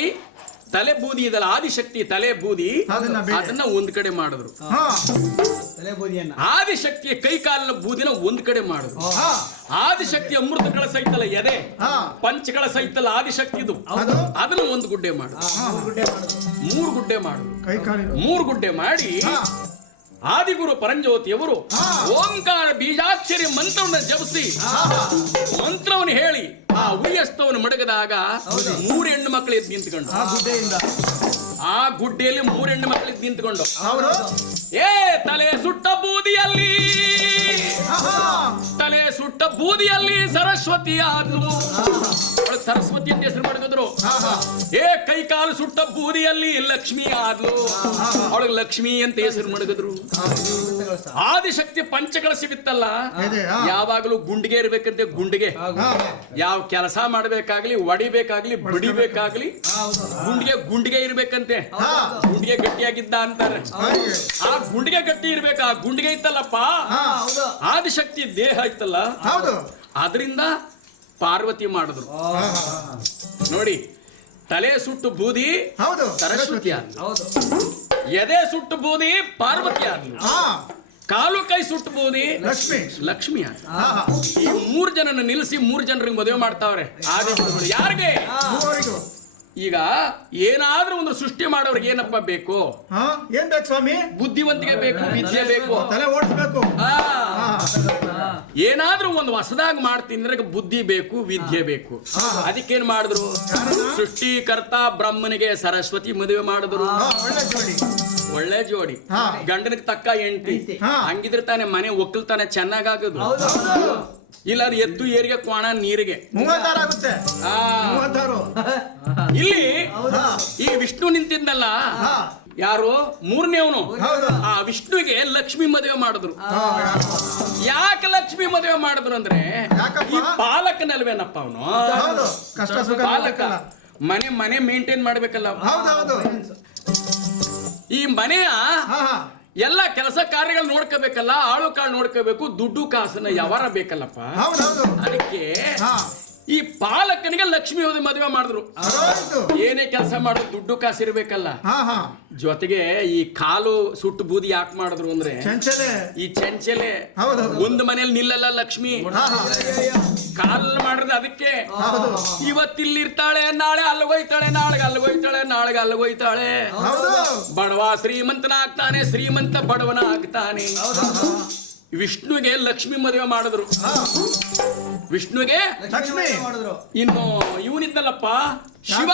ತಲೆ ಬೂದಿ ಇದಲ್ಲ, ಆದಿಶಕ್ತಿ ತಲೆ ಬೂದಿ, ಅದನ್ನ ಬೇರೆ. ಅದನ್ನ ಒಂದ್ ಕಡೆ ಮಾಡಿದ್ರು. ಹಾ ಆದಿಶಕ್ತಿಯ ಕೈ ಕಾಲಿನ ಬೂದಿನ ಒಂದ್ ಕಡೆ ಮಾಡಿದ್ರು. ಹಾ ಆದಿಶಕ್ತಿ ಅಮೃತ ಕಳಸ ಐತಲ್ಲ ಎದೆ, ಹಾ ಪಂಚ ಕಳಸ ಐತಲ್ಲ ಆದಿಶಕ್ತಿ ಇದು, ಅದು ಅದನ್ನ ಒಂದು ಗುಡ್ಡೆ ಮಾಡಿದ್ರು. 3 ಗುಡ್ಡೆ ಮಾಡಿದ್ರು. ಕೈ ಕಾಲಿನ 3 ಗುಡ್ಡೆ ಮಾಡಿ ಹಾ ಆದಿಗುರು ಪರಂಜ್ಯೋತಿಯವರು ಹಾ. ಓಂಕಾರ ಬೀಜಾಕ್ಷರಿ ಮಂತ್ರವನ್ನು ಜಪಿಸಿ ಹಾ ಹಾ ಮಂತ್ರವನ್ನು ಹೇಳಿ ಆ ಉಯ್ಯಸ್ತವನ್ನು ಮಡಗದಾಗ 3 ಹೆಣ್ಣು ಮಕ್ಕಳು ಎದ್ದು ನಿಂತ್ಕೊಂಡು, ಆ ಗುಡ್ಡೆಯಿಂದ ಆ ಗುಡ್ಡೆಯಲ್ಲಿ 3 ಹೆಣ್ಣು ಮಕ್ಕಳು ಎದ್ದು ನಿಂತ್ಕೊಂಡು, ಅವರು ಏ ತಲೆ ಸುಟ್ಟ ಬೂದಿಯಲ್ಲಿ, ತಲೆ ಸುಟ್ಟ ಬೂದಿಯಲ್ಲಿ ಸರಸ್ವತಿ ಆದ್ಲು. ಅವಳು ಸರಸ್ವತಿ ಅಂತ ಹೆಸರು ಮಾಡಿದ್ರು. ಏ ಕೈ ಕಾಲು ಸುಟ್ಟ ಬೂದಿಯಲ್ಲಿ ಲಕ್ಷ್ಮಿ ಆದ್ಲು. ಅವಳಿಗೆ ಲಕ್ಷ್ಮಿ ಅಂತ ಹೆಸರು ಮಡಗಿದ್ರು. ಆದಿಶಕ್ತಿ ಪಂಚಕಳಶ ಬಿತ್ತಲ್ಲ, ಇದೆ, ಹಾ. ಯಾವಾಗಲೂ ಗುಂಡಿಗೆ ಇರ್ಬೇಕಂತೆ. ಗುಂಡಿಗೆ ಯಾವ ಕೆಲಸ ಮಾಡ್ಬೇಕಾಗ್ಲಿ, ಒಡಿಬೇಕಾಗ್ಲಿ, ಬಡಿಬೇಕಾಗ್ಲಿ, ಗುಂಡಿಗೆ ಇರ್ಬೇಕಂತೆ. ಗುಂಡಿಗೆ ಗಟ್ಟಿಯಾಗಿದ್ದ ಅಂತಾರೆ. ಆ ಗುಂಡಿಗೆ ಗಟ್ಟಿ ಇರ್ಬೇಕು. ಆ ಗುಂಡಿಗೆ ಇತ್ತಲ್ಲಪ್ಪ, ಆದಿಶಕ್ತಿ ದೇಹ ಇತ್ತಲ್ಲ, ಹೌದು. ಅದರಿಂದ ಪಾರ್ವತಿ ಮಾಡಿದ್ರು. ನೋಡಿ, ತಲೆ ಸುಟ್ಟು ಬೂದಿ ಹೌದು. ಸರಸ್ವತಿ ಆದ್ಲು, ಎದೆ ಸುಟ್ಟು ಬೂದಿ ಪಾರ್ವತಿ ಆದ್ಲು, ಹಾ ಕಾಲು ಕೈ ಸುಟ್ಟು ಬೂದಿ ಲಕ್ಷ್ಮಿ. ಲಕ್ಷ್ಮಿ ಆದ್ಲು. ಹಾ ಹಾ ಈ 3 ಜನನ ನಿಲ್ಲಿಸಿ 3 ಜನರಿಗೆ ಮದುವೆ ಮಾಡ್ತಾವ್ರೆ. ಯಾರಿಗೆ? ಮೂವರಿಗೂ. ಈಗ ಏನಾದ್ರೂ ಒಂದು ಸೃಷ್ಟಿ ಮಾಡೋರಿಗೆ ಏನಪ್ಪ ಬೇಕು? ಹಾ ಏನ್ ಬೇಕು ಸ್ವಾಮಿ? ಬುದ್ಧಿವಂತಿಕೆ ಬೇಕು, ವಿದ್ಯೆ ಬೇಕು. ತಲೆ ಓಡಿಸ್ಬೇಕು. ಆ, ಏನಾದ್ರೂ ಒಂದು ಹೊಸದಾಗಿ ಮಾಡ್ತೀನಿ ಅಂದ್ರೆ ಬುದ್ಧಿ ಬೇಕು, ವಿದ್ಯೆ ಬೇಕು. ಅದಕ್ಕೇನ್ ಮಾಡಿದ್ರು? ಸೃಷ್ಟಿಕರ್ತ ಬ್ರಹ್ಮನಿಗೆ ಸರಸ್ವತಿ ಮದುವೆ ಮಾಡಿದ್ರು. ಹಾ, ಒಳ್ಳೆ ಜೋಡಿ. ಒಳ್ಳೆ ಜೋಡಿ, ಹಾ. ಗಂಡನಿಗೆ ತಕ್ಕ ಹೆಂಡತಿ. ಹಾ. ಹಂಗಿದ್ರೆ ತಾನೆ ಮನೆ ಒಕ್ಕಲ್ತಾನೆ ಚೆನ್ನಾಗಾಗೋದು. ಇಲ್ಲ ಎತ್ತು ಏರಿಗೆ ಕೋಣ ನೀರಿಗೆ 36 ಆಗುತ್ತೆ. ಆ 36. ಇಲ್ಲಿ ಹಾ. ಈ ವಿಷ್ಣು ನಿಂತಿದ್ನಲ್ಲ, ಹಾ. ಯಾರು? 3ನೇವನು. ಹೌದು. ಆ ವಿಷ್ಣುವಿಗೆ ಲಕ್ಷ್ಮಿ ಮದುವೆ ಮಾಡಿದ್ರು. ಹಾ, ಯಾಕೆ ಲಕ್ಷ್ಮಿ ಮದುವೆ ಮಾಡಿದ್ರು ಅಂದ್ರೆ, ಯಾಕಪ್ಪ? ಈ ಪಾಲಕನಲ್ವೇನಪ್ಪ ಅವನು? ಹೌದು. ಕಷ್ಟ ಸುಖ ಪಾಲಕ ಬೇಕಲ್ಲ. ಮನೆ ಮೇಂಟೈನ್ ಮಾಡ್ಬೇಕಲ್ಲ. ಹೌದು ಹೌದು. ಈ ಮನೆಯ ಹಾ ಹಾ ಎಲ್ಲ ಕೆಲಸ ಕಾರ್ಯಗಳು ನೋಡ್ಕೋಬೇಕಲ್ಲ, ಆಳು ಕಾಳು ನೋಡ್ಕೋಬೇಕು, ದುಡ್ಡು ಕಾಸನ್ನ ಯಾವಾರ ಬೇಕಲ್ಲಪ್ಪ. ಹೌದೌದು. ಅದಕ್ಕೆ ಹಾ ಈ ಪಾಲಕನಿಗೆ ಲಕ್ಷ್ಮಿ ಮದುವೆ ಮಾಡಿದ್ರು. ಹೌದು. ಏನೇ ಕೆಲಸ ಮಾಡೋದು ದುಡ್ಡು ಕಾಸು ಇರ್ಬೇಕಲ್ಲ. ಹಾ ಹಾ ಜೊತೆಗೆ ಈ ಕಾಲು ಸುಟ್ಟು ಬೂದಿ ಯಾಕೆ ಮಾಡಿದ್ರು ಅಂದ್ರೆ ಚಂಚಲೆ. ಈ ಚಂಚಲೆ ಹೌದೌದು. ಒಂದು ಮನೇಲಿ ನಿಲ್ಲಲ್ಲ ಲಕ್ಷ್ಮಿ, ಹಾ ಹಾ ಕಾಲ್ ಮಾಡಿದ್ರೆ ಅದಕ್ಕೆ ಹೌದು. ಇವತ್ತಿಲ್ಲಿರ್ತಾಳೆ, ನಾಳೆ ಅಲ್ಲಿಗೋಯ್ತಾಳೆ, ನಾಳೆಗೆ ಅಲ್ಲಿಗೋಯ್ತಾಳೆ, ನಾಳೆಗೆ ಅಲ್ಲಿಗೋಯ್ತಾಳೆ. ಹೌದು. ಬಡವ ಶ್ರೀಮಂತನಾಗ್ತಾನೆ, ಶ್ರೀಮಂತ ಬಡವನ ಆಗ್ತಾನೆ. ವಿಷ್ಣುವಿಗೆ ಲಕ್ಷ್ಮಿ ಮದುವೆ ಮಾಡಿದ್ರು. ವಿಷ್ಣುವಿಗೆ ಲಕ್ಷ್ಮಿ. ಇನ್ನು ಇವನಿದ್ದಲ್ಲಪ್ಪ ಶಿವ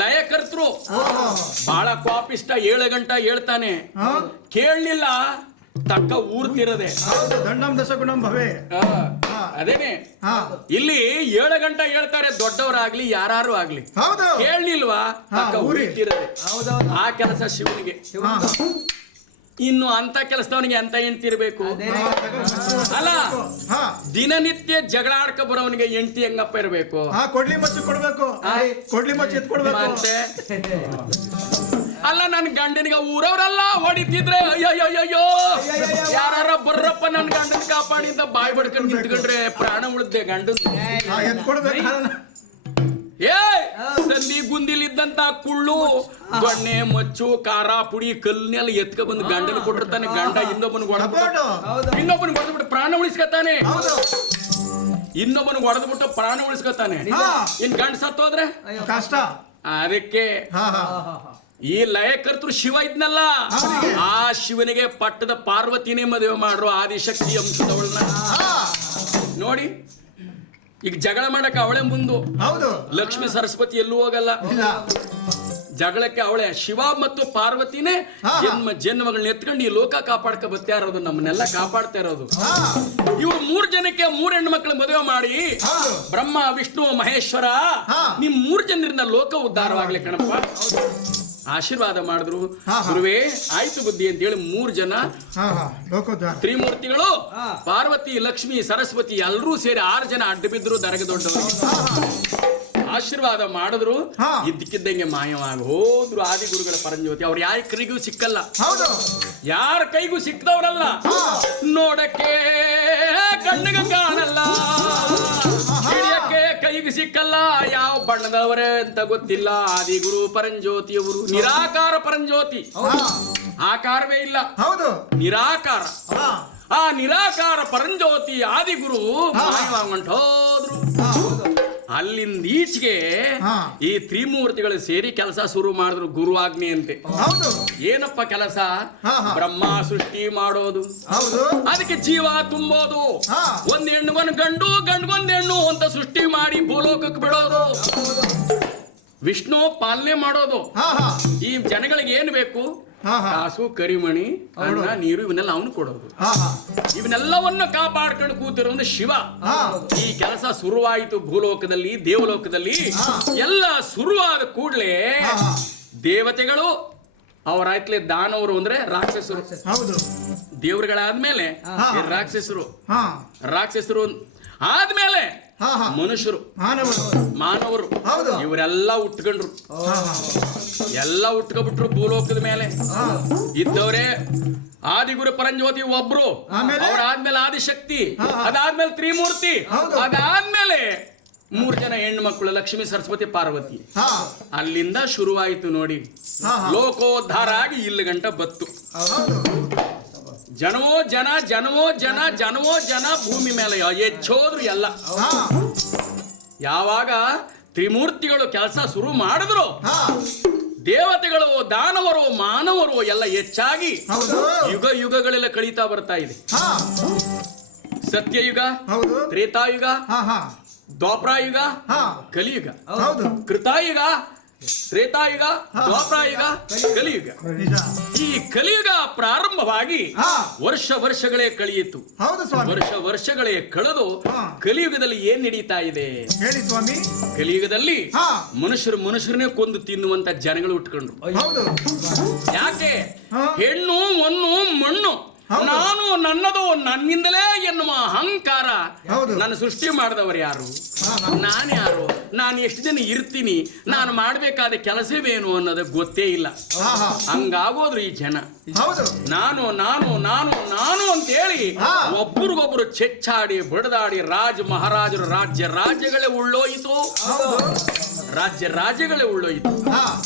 ಲಯಕರ್ತೃ, ಬಹಳ ಕೋಪಿಷ್ಟ, 7 ಗಂಟೆ ಹೇಳ್ತಾನೆ, ಹಾ ಕೇಳಲಿಲ್ಲ ತಕ್ಕ ಊರ್ತಿರದೆ. ಹೌದು. ದಂಡಂ ದಶಗುಣಂ ಭವೆ. ಅದೇನೆ ಹಾ ಇಲ್ಲಿ 7 ಗಂಟೆ ಹೇಳ್ತಾರೆ, ದೊಡ್ಡವರಾಗ್ಲಿ ಯಾರು ಆಗ್ಲಿ ಹೌದು. ಕೇಳಲಿಲ್ವಾ ತಕ್ಕ ಊರಿ. ಊರ್ತಿರದೆ. ಆ ಕೆಲಸ ಶಿವನಿಗೆ. ಹಾ ಇನ್ನು ಅಂತ ಕೆಲಸದವನಿಗೆ ಅಂತ ಹೆಂಡ್ತಿರ್ಬೇಕು ಅಲ್ಲ. ಹಾ ದಿನನಿತ್ಯ ಜಗಳ ಆಡ್ಕ ಬರೋವನಿಗೆ ಹೆಂಡತಿ ಹೆಂಗಪ್ಪ ಇರ್ಬೇಕು? ಹಾ ಕೊಡ್ಲಿ ಮಚ್ಚು ಕೊಡ್ಬೇಕು. ಕೊಡ್ಲಿ ಮಚ್ಚು ಎತ್ ಕೊಡ್ಬೇಕು. ಮತ್ತೆ ಅಲ್ಲ, ನನ್ ಗಂಡನಿಗೆ ಊರವ್ರಲ್ಲ ಹೊಡಿತಿದ್ರೆ ಅಯ್ಯಯ್ಯೋ ಯಾರ ಬರ್ರಪ್ಪ ನನ್ ಗಂಡನ ಕಾಪಾಡಿಂದ ಬಾಯ್ ಬಡ್ಕೊಂಡು ನಿಂತ್ಕೊಂಡ್ರೆ ಪ್ರಾಣ ಉಳಿದೆ ಗಂಡನ್. ಹಾ ಎತ್ ಕೊಡ್ಬೇಕು. ಏ ಸಂದಿ ಗುಂದಿಲಿದ್ದಂತ ಕುಳ್ಳು ದೊಣ್ಣೆ ಮಚ್ಚು ಖಾರ ಪುಡಿ ಕಲ್ನೆಲ್ಲ ಎತ್ಕ ಬಂದು ಗಂಡನ ಕೊಟ್ಟಿರ್ತಾನೆ. ಗಂಡ ಇನ್ನೊಬ್ಬನಿಗೆ ಹೊಡೆದ್ಬಿಟ್ಟು ಪ್ರಾಣ ಉಳಿಸ್ಕೊತಾನೆ. ಹೌದು. ಇನ್ನೊಬ್ಬನಿಗೆ ಹೊಡೆದ್ಬಿಟ್ಟು ಪ್ರಾಣ ಉಳಿಸ್ಕೊತಾನೆ. ಹಾ. ಇನ್ ಗಂಡ ಸತ್ತೋದ್ರೆ ಕಷ್ಟ. ಅದಕ್ಕೆ ಹಾ ಹಾ ಈ ಲಯಕರ್ತೃ ಶಿವ ಇದ್ನಲ್ಲ, ಆ ಶಿವನಿಗೆ ಪಟ್ಟದ ಪಾರ್ವತಿನೇ ಮದುವೆ ಮಾಡ್ರು, ಆದಿಶಕ್ತಿ ಅಂಶದವಳನ್ನ. ಹಾ ನೋಡಿ, ಈಗ ಜಗಳ ಮಾಡಕ್ಕೆ ಅವಳೇ ಮುಂದು. ಹೌದು. ಲಕ್ಷ್ಮಿ ಸರಸ್ವತಿ ಎಲ್ಲೂ ಹೋಗಲ್ಲ. ಇಲ್ಲ. ಜಗಳಕ್ಕೆ ಅವಳೆ. ಶಿವ ಮತ್ತು ಪಾರ್ವತಿನೇ ಜನ್ಮಗಳನ್ನ ಎತ್ಕೊಂಡು ಈ ಲೋಕ ಕಾಪಾಡ್ಕ ಬರ್ತಾ ಇರೋದು, ನಮ್ಮನ್ನೆಲ್ಲ ಕಾಪಾಡ್ತಾ ಇರೋದು. ಹಾ ಇವ್ರು 3 ಜನಕ್ಕೆ 3 ಹೆಣ್ಣು ಮಕ್ಕಳು ಮದುವೆ ಮಾಡಿ, ಹೌದು. ಬ್ರಹ್ಮ ವಿಷ್ಣು ಮಹೇಶ್ವರ ಹಾ. ನಿಮ್ 3 ಜನರಿಂದ ಲೋಕ ಉದ್ಧಾರವಾಗ್ಲಿ ಕಣಪ್ಪ ಆಶೀರ್ವಾದ ಮಾಡಿದ್ರು. ಹಾ, ಹಾ. ಗುರುವೇ ಆಯ್ತು ಬುದ್ಧಿ ಅಂತ ಹೇಳಿ 3 ಜನ ಹಾ ಹಾ ಲೋಕೋದ್ಧಾರ. ತ್ರಿಮೂರ್ತಿಗಳು, ಪಾರ್ವತಿ ಲಕ್ಷ್ಮಿ ಸರಸ್ವತಿ ಎಲ್ಲರೂ ಸೇರಿ 6 ಜನ ಅಡ್ಡ ಬಿದ್ರು ದರಗ ದೊಡ್ಡವರು. ಆಶೀರ್ವಾದ ಮಾಡಿದ್ರು. ಹಾ. ಇದ್ದಕ್ಕಿದ್ದಂಗೆ ಮಾಯವಾಗಿ ಹೋದ್ರು ಆದಿ ಗುರುಗಳ ಪರಂಜ್ಯೋತಿ. ಅವ್ರು ಯಾರ ಕೈಗೂ ಸಿಕ್ಕಲ್ಲ, ಹೌದು. ಯಾರ ಕೈಗೂ ಸಿಕ್ಕದವ್ರಲ್ಲ. ನೋಡಕ್ಕೆ ಕಣ್ಣಿಗೆ ಕಾಣಲ್ಲ, ಹಿಡಿಯಕ್ಕೆ ಕೈಗೆ ಸಿಕ್ಕಲ್ಲ, ಯಾವ ಬಣ್ಣದವರೇ ಅಂತ ಗೊತ್ತಿಲ್ಲ. ಆದಿಗುರು ಪರಂಜ್ಯೋತಿಯವರು ನಿರಾಕಾರ ಪರಂಜ್ಯೋತಿ, ಆಕಾರವೇ ಇಲ್ಲ, ಹೌದು. ನಿರಾಕಾರ. ಹಾ ಆ ನಿರಾಕಾರ ಪರಂಜ್ಯೋತಿ ಆದಿಗುರು ಹೊಂಟೋದ್ರು. ಅಲ್ಲಿಂದ ಈಚೆಗೆ ಹಾ. ಈ ತ್ರಿಮೂರ್ತಿಗಳು ಸೇರಿ ಕೆಲಸ ಶುರು ಮಾಡಿದ್ರು, ಗುರುವಾಗ್ನಿ ಅಂತೆ. ಹೌದು. ಏನಪ್ಪ ಕೆಲಸ? ಹಾ, ಹಾ. ಬ್ರಹ್ಮ ಸೃಷ್ಟಿ ಮಾಡೋದು, ಹೌದು. ಅದಕ್ಕೆ ಜೀವ ತುಂಬೋದು, ಹಾ. ಒಂದ್ ಹೆಣ್ಣುಗೊಂದು ಗಂಡು, ಗಂಡುಗೊಂದು ಹೆಣ್ಣು ಅಂತ ಸೃಷ್ಟಿ ಮಾಡಿ ಭೂಲೋಕಕ್ಕೆ ಬಿಡೋದು, ವಿಷ್ಣು ಪಾಲನೆ ಮಾಡೋದು. ಹಾ ಹಾ ಈ ಜನಗಳಿಗೆ ಏನ್ ಬೇಕು? ಹಾ, ಹಾ. ಕಾಸು, ಕರಿಮಣಿ, ಅನ್ನ, ನೀರು ಇವನ್ನೆಲ್ಲ ಅವನು ಕೊಡೋದು. ಹಾ ಹಾ ಇವನ್ನೆಲ್ಲವನ್ನು ಕಾಪಾಡ್ಕೊಂಡು ಕೂತಿರೋದು ಶಿವ. ಹಾ. ಈ ಕೆಲಸ ಶುರುವಾಯಿತು ಭೂಲೋಕದಲ್ಲಿ, ದೇವಲೋಕದಲ್ಲಿ. ಎಲ್ಲ ಶುರುವಾದ ಕೂಡಲೇ ಹಾ, ಹಾ. ದೇವತೆಗಳು ಅವರಾಯ್ತಲೇ, ದಾನವರು ಅಂದ್ರೆ ರಾಕ್ಷಸರು, ಹೌದು. ದೇವರುಗಳಾದ್ಮೇಲೆ ಹಾ. ಈ ರಾಕ್ಷಸರು, ಹಾ ರಾಕ್ಷಸರು ಆದ್ಮೇಲೆ ಹಾ ಹಾ ಮನುಷ್ಯರು, ಮಾನವರು. ಮಾನವರು, ಹೌದು. ಇವರೆಲ್ಲ ಉಟ್ಕೊಂಡ್ರು. ಹಾ ಹಾ ಎಲ್ಲ ಉಟ್ಕೊಬಿಟ್ರು ಭೂಲೋಕದ ಮೇಲೆ. ಹಾ. ಇದ್ದವರೇ ಆದಿಗುರು ಪರಂಜ್ಯೋತಿ ಒಬ್ರು, ಆಮೇಲೆ? ಅವರಾದ್ಮೇಲೆ ಆದಿಶಕ್ತಿ, ಹಾ, ಹಾ. ಅದಾದ್ಮೇಲೆ ತ್ರಿಮೂರ್ತಿ, ಹೌದು. ಅದಾದ್ಮೇಲೆ 3 ಜನ ಹೆಣ್ಣು ಮಕ್ಕಳು, ಲಕ್ಷ್ಮಿ ಸರಸ್ವತಿ ಪಾರ್ವತಿ. ಹಾ ಅಲ್ಲಿಂದ ಶುರುವಾಯಿತು ನೋಡಿ, ಹಾ, ಹಾ. ಲೋಕೋದ್ಧಾರ ಆಗಿ ಇಲ್ಲಿ ಗಂಟ ಬತ್ತು. ಹೌದು. ಜನವೋ ಜನ, ಜನವೋ ಜನ, ಜನವೋ ಜನ, ಭೂಮಿ ಮೇಲೆ ಹೆಚ್ಚೋದ್ರು ಎಲ್ಲ. ಹಾ ಯಾವಾಗ ತ್ರಿಮೂರ್ತಿಗಳು ಕೆಲಸ ಶುರು ಮಾಡಿದ್ರು, ಹಾ ದೇವತೆಗಳು, ದಾನವರು, ಮಾನವರು ಎಲ್ಲ ಹೆಚ್ಚಾಗಿ ಹೌದು. ಯುಗ ಯುಗಗಳೆಲ್ಲ ಕಳೀತಾ ಬರ್ತಾ ಇದೆ. ಹಾ ಸತ್ಯಯುಗ, ಹೌದು. ತ್ರೇತಾಯುಗ, ಹಾ ಹಾ ದ್ವಾಪರಾಯುಗ, ಹಾ ಕಲಿಯುಗ. ಹೌದು. ಕೃತಾಯುಗ, ತ್ರೇತಾಯುಗ, ದ್ವಾಪರಾಯುಗ, ಕಲಿಯುಗ. ನಿಜ. ಈ ಕಲಿಯುಗ ಪ್ರಾರಂಭವಾಗಿ ಹಾ. ವರ್ಷಗಳೇ ಕಳೆಯಿತು. ಹೌದು ಸ್ವಾಮಿ. ವರ್ಷಗಳೇ ಕಳೆದು ಹಾ. ಕಲಿಯುಗದಲ್ಲಿ ಏನ್ ನಡೀತಾ ಇದೆ? ಹೇಳಿ ಸ್ವಾಮಿ. ಕಲಿಯುಗದಲ್ಲಿ ಹಾ. ಮನುಷ್ಯರನ್ನೇ ಕೊಂದು ತಿನ್ನುವಂತ ಜನಗಳು ಉಟ್ಕೊಂಡ್ರು. ಹೌದು. ಯಾಕೆ? ಹಾ. ಹೆಣ್ಣು, ಹೊನ್ನು, ಮಣ್ಣು ಹೌದು. ನಾನು ನನ್ನದು ನನ್ನಿಂದಲೇ ಎನ್ನುವ ಅಹಂಕಾರ. ಹೌದು. ನನ್ನ ಸೃಷ್ಟಿ ಮಾಡಿದವರು ಯಾರು, ಹಾ, ಹಾ. ನಾನು ಯಾರು, ನಾನು ಎಷ್ಟು ದಿನ ಇರ್ತೀನಿ, ನಾನು ಮಾಡಬೇಕಾದ ಕೆಲಸವೇನು ಅನ್ನೋದು ಗೊತ್ತೇ ಇಲ್ಲ. ಹಾ, ಹಾ. ಹಂಗಾಗೋದ್ರು ಈ ಜನ. ಹೌದು. ನಾನು ನಾನು ನಾನು ನಾನು ಅಂತೇಳಿ ಹಾ. ಒಬ್ಬರಿಗೊಬ್ರು ಚೆಚ್ಚಾಡಿ ಬಡದಾಡಿ ಮಹಾರಾಜರು ರಾಜ್ಯಗಳೇ ಉಳ್ಳೋಯಿತು. ಹೌದು. ರಾಜ್ಯಗಳೇ ಉಳ್ಳೋಯಿತು. ಹಾ.